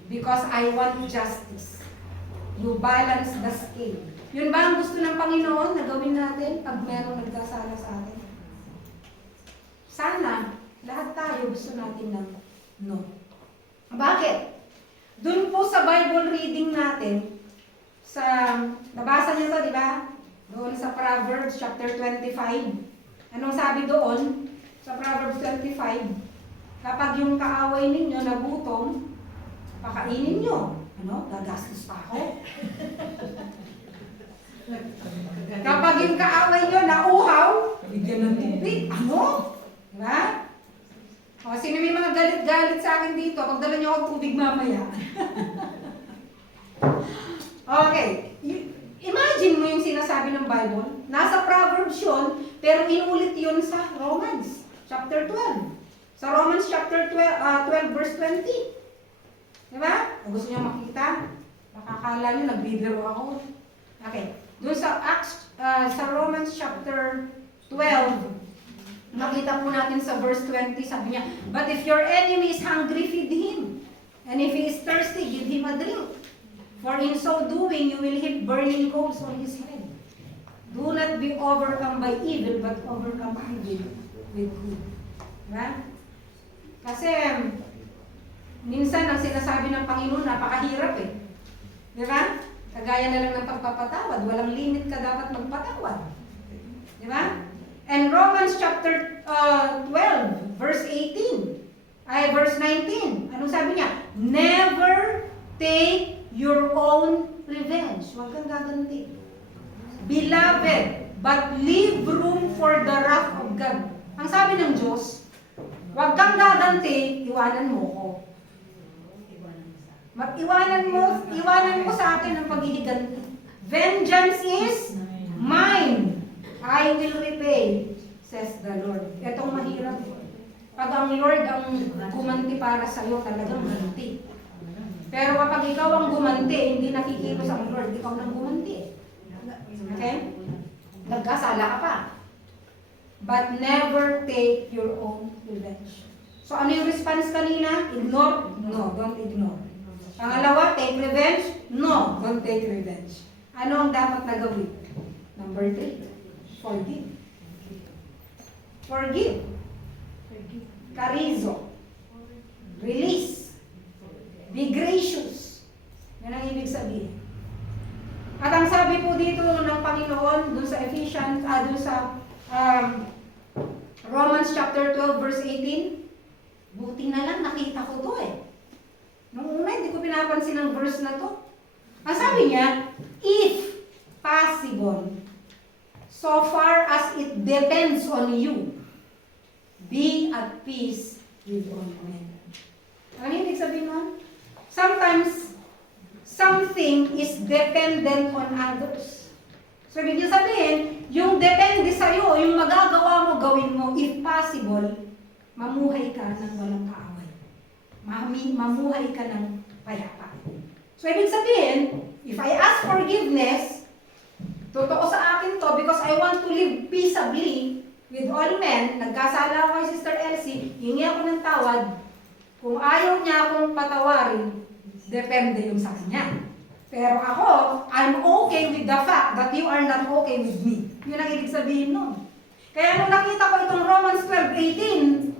Because I want justice. You balance the scale. Yun ba ang gusto ng Panginoon na gawin natin pag merong nagkasala sa atin? Sana, Lahat tayo gusto natin ng no. Bakit? Doon po sa Bible reading natin, nabasa niyo to, di ba? Doon sa Proverbs chapter 25. Anong sabi doon? Sa Proverbs 25, kapag yung kaaway ninyo nagutom, pakainin nyo. Ano? Gagastos pa ako. Kapag yung kaaway nyo nauhaw, bigyan ng tubig. Ano? Diba? O, sino may mga galit-galit sa akin dito? Pagdala nyo ako tubig mamaya. Okay. Imagine mo yung sinasabi ng Bible. Nasa Proverbs yun, pero inulit yun sa Romans chapter 12. Sa Romans chapter 12 verse 20. Diba? Kung gusto niyo makita, makakala niyo nagbibiro ako. Okay. Doon sa Romans chapter 12, makita po natin sa verse 20, sabi niya, but if your enemy is hungry, feed him. And if he is thirsty, give him a drink. For in so doing, you will heap burning coals on his head. Do not be overcome by evil, but overcome evil with good. Diba? Kasi, minsan ang sinasabi ng Panginoon, napakahirap eh. Diba? Kagaya na lang ng pagpapatawad. Walang limit ka dapat magpatawad. Diba? And Romans chapter 12, verse verse 19. Anong sabi niya? Never take your own revenge. Huwag kang gaganti. Beloved, but leave room for the wrath of God. Ang sabi ng Diyos, huwag kang gaganti, iwanan mo ko. Iwanan mo sa akin ang paghihiganti. Vengeance is mine. I will repay, says the Lord. Itong mahirap. Pag ang Lord ang gumanti para sa iyo, talagang ganti. Pero kapag ikaw ang gumanti, hindi nakikilos ang Lord, ikaw nang gumanti. Okay? Nagkasala ka pa. But never take your own revenge. So ano yung response kanina? Ignore? No, don't ignore. Pangalawa, take revenge? No, don't take revenge. Ano ang dapat na gawin? Number 3, forgive. Forgive. Carizo. Release. Be gracious. Yan ang ibig sabihin. At ang sabi po dito ng Panginoon, dun sa Ephesians, dun sa Romans chapter 12 verse 18, buti na lang nakita ko to eh. Nung una, hindi ko pinapansin ang verse na to. Ang sabi niya, if possible, so far as it depends on you, be at peace with all men. Ano ibig sabihin mo? Sometimes, something is dependent on others. So, ibig niya sabihin, yung depende sa'yo, yung magagawa mo, gawin mo, if possible, mamuhay ka ng walang kaaway. Mamuhay ka ng payapa. So, ibig sabihin, if I ask forgiveness, totoo sa akin to because I want to live peaceably with all men, nagkasala ako kay Sister Elsie, hingi ako ng tawad, kung ayaw niya akong patawarin, depende yung sa kanya. Pero ako, I'm okay with the fact that you are not okay with me. Yun ang ibig sabihin nun. Kaya nung nakita ko itong Romans 12:18,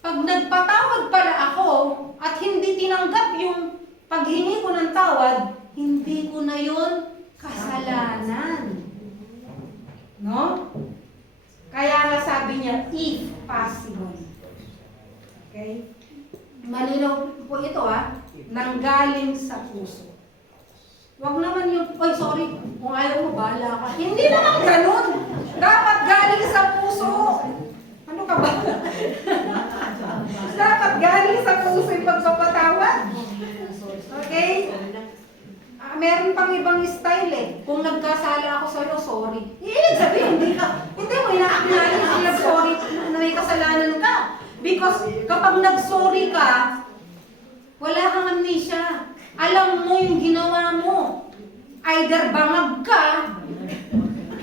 pag nagpatawad pala ako at hindi tinanggap yung paghingi ko ng tawad, hindi ko na yun kasalanan. No? Kaya nga sabi niya, if possible. Okay? Malinaw po ito nanggaling sa puso. Huwag naman yung, oy sorry, kung ayaw mo, bahala ka. Hindi naman ganun. Dapat galing sa puso. Ano ka ba? Dapat galing sa puso yung pagpapatawad. Okay? Meron pang ibang style eh. Kung nagkasala ako sa'yo, sorry. Ibig sabihin, hindi mo ina-acknowledge na nag-sorry na may kasalanan ka. Because kapag nag-sorry ka, wala kang amnesia. Alam mo yung ginawa mo. Either bangag ka,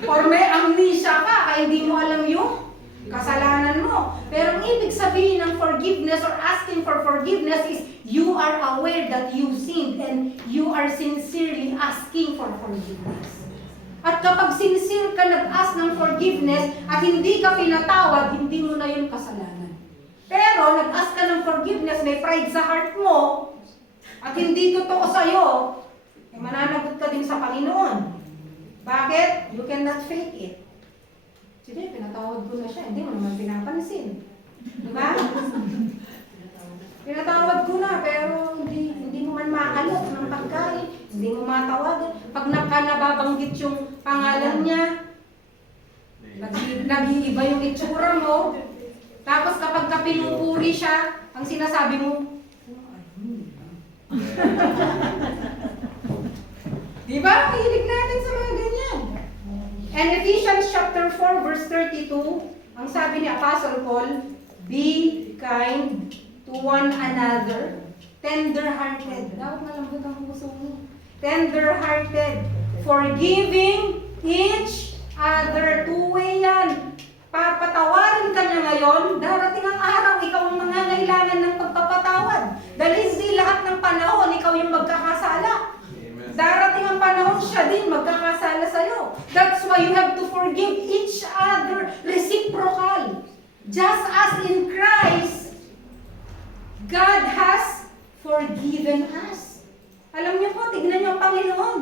or may amnesia ka, kaya hindi mo alam yung kasalanan mo. Pero ang ibig sabihin ng forgiveness or asking for forgiveness is you are aware that you sinned and you are sincerely asking for forgiveness. At kapag sincere ka nag-ask ng forgiveness at hindi ka pinatawad, hindi mo na yun kasalanan. Pero nag-ask ka ng forgiveness, may pride sa heart mo, at hindi totoo sa'yo, eh mananagot ka din sa Panginoon. Bakit? You cannot fake it. Sige, pinatawad ko na siya, hindi mo naman pinapansin. Diba? Pinatawad ko na, pero hindi mo man maalok ng pagkain, hindi mo matawagan. Pag nababanggit yung pangalan niya, nag-iiba yung itsura mo. Tapos kapag ka pinupuri siya, ang sinasabi mo, diba? Mahilig natin sa mga ganyan. And Ephesians chapter 4 verse 32, ang sabi ni Apostle Paul, be kind to one another, tender-hearted. Dapat malambot ang puso mo. Tender-hearted, forgiving each other. Two-way yan. Papatawarin ka niya ngayon, darating ang araw, ikaw ang nangangailangan ng pagpapatawad. Dahil hindi lahat ng panahon, ikaw yung magkakasala. Darating ang panahon, siya din magkakasala sa'yo. That's why you have to forgive each other, reciprocal. Just as in Christ, God has forgiven us. Alam niyo po, tignan niyo ang Panginoon.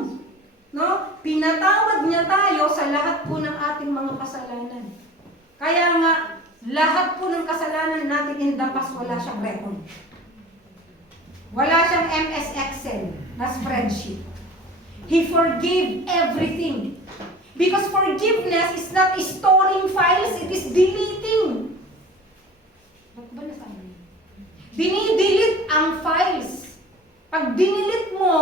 No? Pinatawad niya tayo sa lahat po ng ating mga kasalanan. Kaya nga, lahat po ng kasalanan natin in the past, wala siyang record. Wala siyang MS Excel na spreadsheet. He forgave everything. Because forgiveness is not storing files, it is deleting. Ba't ba nasabi? Dinidelete ang files. Pag dinidelete mo,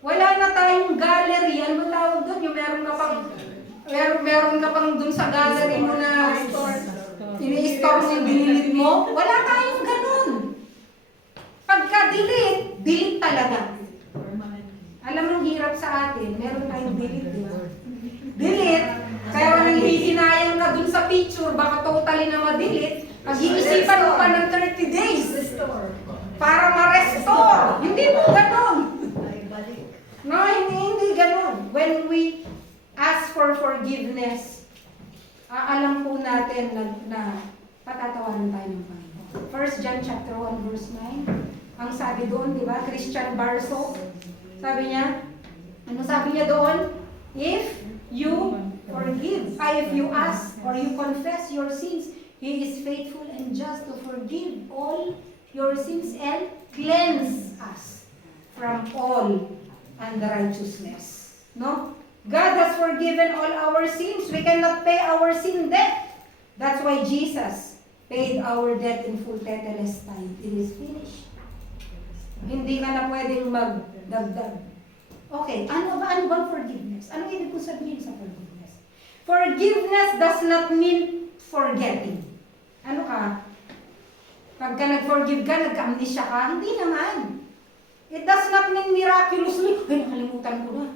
wala na tayong gallery. Ano ba tawag doon? Yung meron ka pang dun sa gallery mo na ini-store mo yung dinidelete mo. Wala tayong ganun. Pagka-delete, delete talaga. Alam mo, hirap sa atin. Meron tayong delete, di ba? Delete, pero nanghihinayang ka dun sa picture, baka totally na ma-delete, pag-iisipan mo pa ng 30 days para ma-restore. Hindi mo ganun. No, hindi ganun. When we ask for forgiveness, alam po natin na patatawaran tayo ng Panginoon. 1 John chapter 1 verse 9, ang sabi doon, di ba, Christian Barso, sabi niya, ano sabi niya doon? If you forgive, if you ask or you confess your sins, He is faithful and just to forgive all your sins and cleanse us from all unrighteousness. No? God has forgiven all our sins. We cannot pay our sin debt. That's why Jesus paid our debt in full tetelestai. It is finished. Hindi ka na pwedeng magdagdag. Okay, ano bang forgiveness? Ano ibig ko sabihin sa forgiveness? Forgiveness does not mean forgetting. Ano ka? Pagka nag-forgive ka, nagka-amnesia ka, hindi naman. It does not mean miraculously, ay, nakalimutan ko na.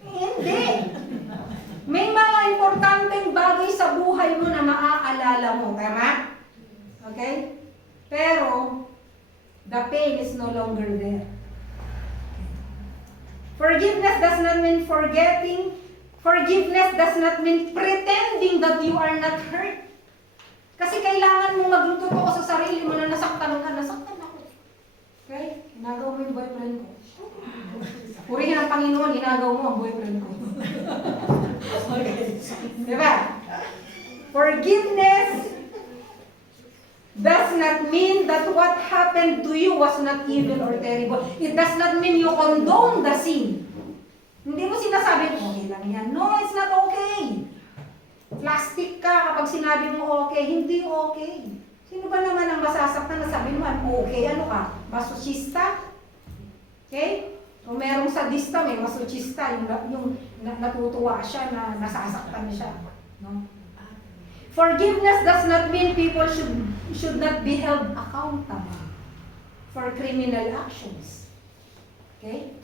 Hindi. May mga importanteng bagay sa buhay mo na maaalala mo. Tama? Okay? Pero, the pain is no longer there. Forgiveness does not mean forgetting. Forgiveness does not mean pretending that you are not hurt. Kasi kailangan mo magtotoo sa sarili mo na nasaktan ako. Okay? Ginagaw mo yung boyfriend ko. Purihin ang Panginoon, ginagaw mo ang boyfriend ko. Okay. Diba? Forgiveness does not mean that what happened to you was not evil or terrible. It does not mean you condone the sin. Hindi mo sinasabi, okay lang yan. No, it's not okay. Plastic ka kapag sinabi mo okay, hindi okay. Sino ba naman ang masasaktan na sabi mo, okay, ano ka? Masochista? Okay? O merong sadista, may masochista, yung natutuwa siya na nasasaktan siya. No? Forgiveness does not mean people should not be held accountable for criminal actions. Okay?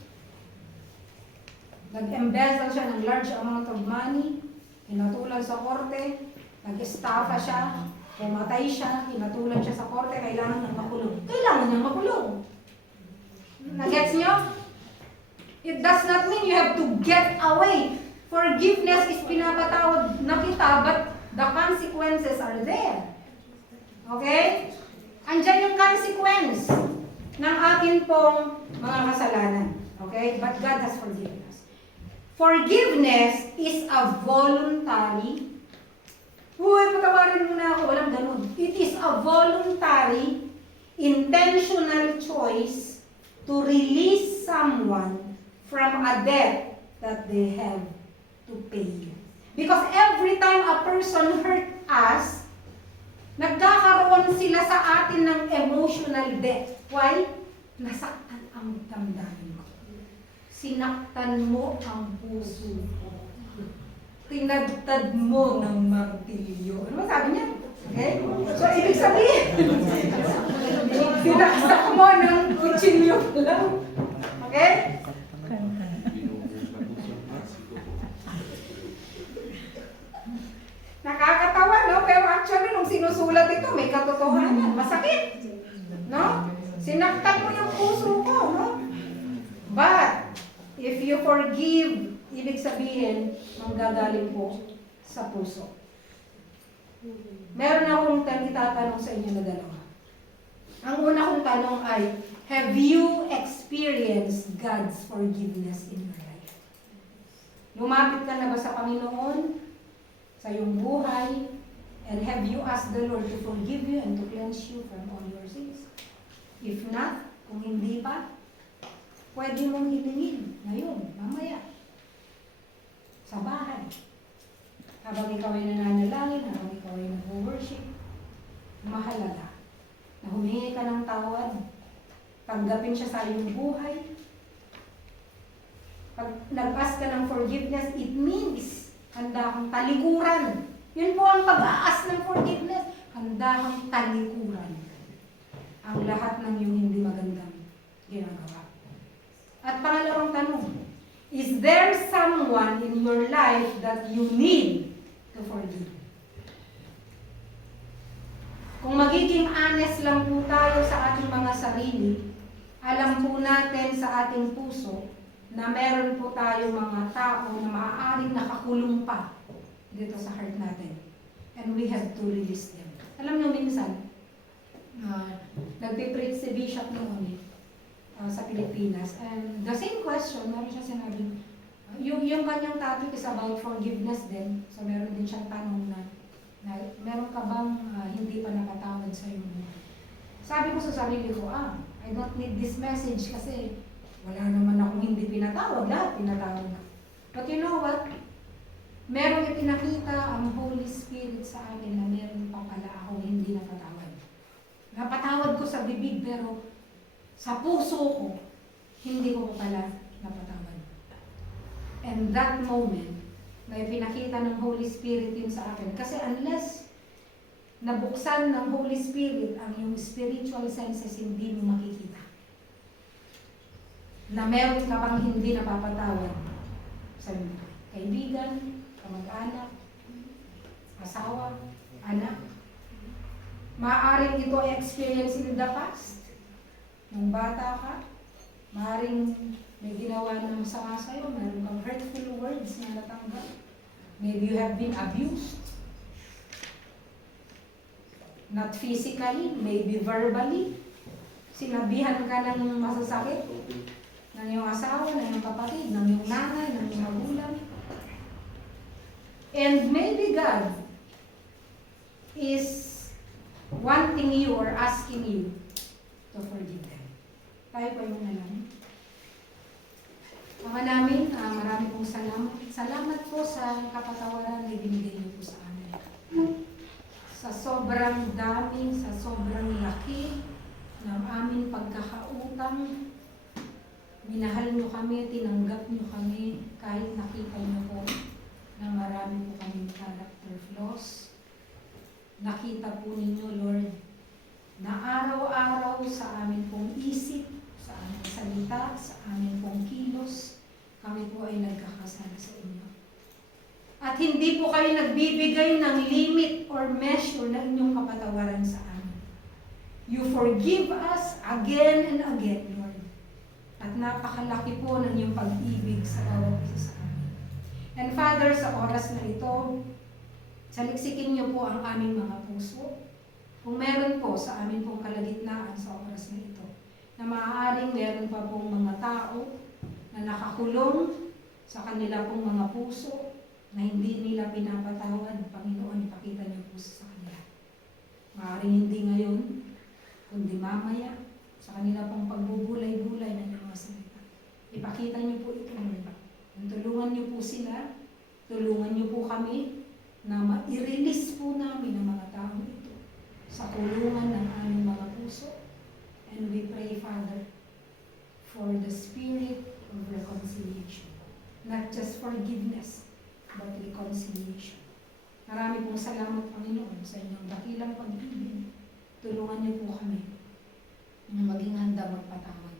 Nag-embezzle siya ng large amount of money, hinatulan sa korte, nag-estafa siya, pumatay siya, hinatulan siya sa korte, kailangan niyang makulong. Kailangan niyang makulong. Nagets niyo? It does not mean you have to get away Forgiveness is pinapatawad na kita, but the consequences are there. Okay? Andyan yung consequence ng atin pong mga kasalanan. Okay? But God has forgiven us. Forgiveness is a voluntary. Uy, patawarin mo na ako. Walang ganun. It is a voluntary, intentional choice to release someone from a debt that they have to pay. Because every time a person hurt us, nagkakaroon sila sa atin ng emotional debt. Why? Nasaktan ang damdamin ko. Sinaktan mo ang puso ko. Tinagtad mo ng martilyo. Ano ba sabi niya? Okay? So, ibig sabihin, sinaksak mo ng kutsilyo lang. Okay? Nakakatawa, no? Pero actually, nung sinusulat ito, may katotohanan. Masakit. No? Sinaktan mo yung puso ko, no? But, if you forgive, ibig sabihin, manggagaling po sa puso. Meron akong itatanong sa inyo na dalawa. Ang una kong tanong ay, have you experienced God's forgiveness in your life? Lumapit ka na ba sa Panginoon, sa iyong buhay, and have you asked the Lord to forgive you and to cleanse you from all your sins? If not, kung hindi pa, pwede mong hilingin ngayon, mamaya, sa bahay. Habang ikaw ay nananalangin, habang ikaw ay nag-worship, mahalaga na humingi ka ng tawad, tanggapin siya sa iyong buhay. Pag nag-ask ka ng forgiveness, it means handa kang talikuran. Yun po ang pag-aas ng forgiveness. Handa kang talikuran ang lahat ng iyong hindi magandang ginagawa. At pangalawang tanong, is there someone in your life that you need to forgive? Kung magiging honest lang po tayo sa ating mga sarili, alam po natin sa ating puso na meron po tayong mga tao na maaaring nakakulong pa dito sa heart natin. And we have to release them. Alam niyo minsan, nagpipreach si Bishop noon sa Pilipinas. And the same question, meron siya sinabi, yung kanyang topic is about forgiveness din. So meron din siyang tanong na meron ka bang hindi pa napatawad sa iyo? Sabi ko sa sarili ko, I don't need this message kasi wala naman akong hindi pinatawad. Lahat pinatawad na. But you know what? Merong ipinakita ang Holy Spirit sa akin na meron pa pala akong hindi napatawad. Napatawad ko sa bibig pero sa puso ko, hindi ko pa pala napatawad. And that moment, may pinakita ng Holy Spirit yun sa akin. Kasi unless nabuksan ng Holy Spirit ang yung spiritual senses, hindi mo makikita. Na meron ka pang hindi napapatawad sa kaibigan, kamag-anak, asawa, anak. Maaaring ito experience in the past. Nung bata ka, maaaring may ginawa ng masama sa'yo, meron kang hurtful words na natanggap. Maybe you have been abused. Not physically, maybe verbally. Sinabihan ka ng masasakit ng iyong asawa, ng iyong kapatid, ng iyong nanay, ng iyong magulang. And maybe God is wanting you or asking you to forgive them. Tayo pa yung nalang. Mga namin, marami pong salamat. Salamat po sa kapatawaran na binigay niyo po sa amin. Sa sobrang dami, sa sobrang laki ng aming pagkakautang, minahal niyo kami, tinanggap niyo kami, kahit nakita niyo po na marami po kaming character flaws. Nakita po ninyo, Lord, na araw-araw sa amin pong isip, sa aming salita, sa amin pong kilos, kami po ay nagkakasala sa inyo. At hindi po kayo nagbibigay ng limit or measure na inyong kapatawaran sa amin. You forgive us again and again, Lord. At napakalaki po ng iyong pag-ibig sa bawat isa sa amin. And Father, sa oras na ito, saliksikin niyo po ang aming mga puso. Kung meron po sa amin pong kalagitnaan sa oras na ito, na maaaring meron pa pong mga tao na nakakulong sa kanila pong mga puso, na hindi nila pinapatawad, Panginoon, ipakita niyo po sa kanila. Maaaring hindi ngayon, kundi mamaya, sa kanila pong pagbubulay-bulay ng mga salita. Ipakita niyo po ito, Lord. Tulungan niyo po sila, tulungan niyo po kami, na ma-release po namin ang mga taong ito sa kulungan ng aming mga puso. And we pray, Father, for the spirit of reconciliation. Not just forgiveness, but reconciliation. Marami pong salamat, Panginoon, sa inyong dakilang pag-ibig. Tulungan niyo po kami na maging handa magpatawad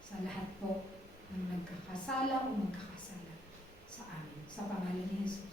sa lahat po ng nagkakasala o magkakasala sa amin. Sa pangalan ni Jesus.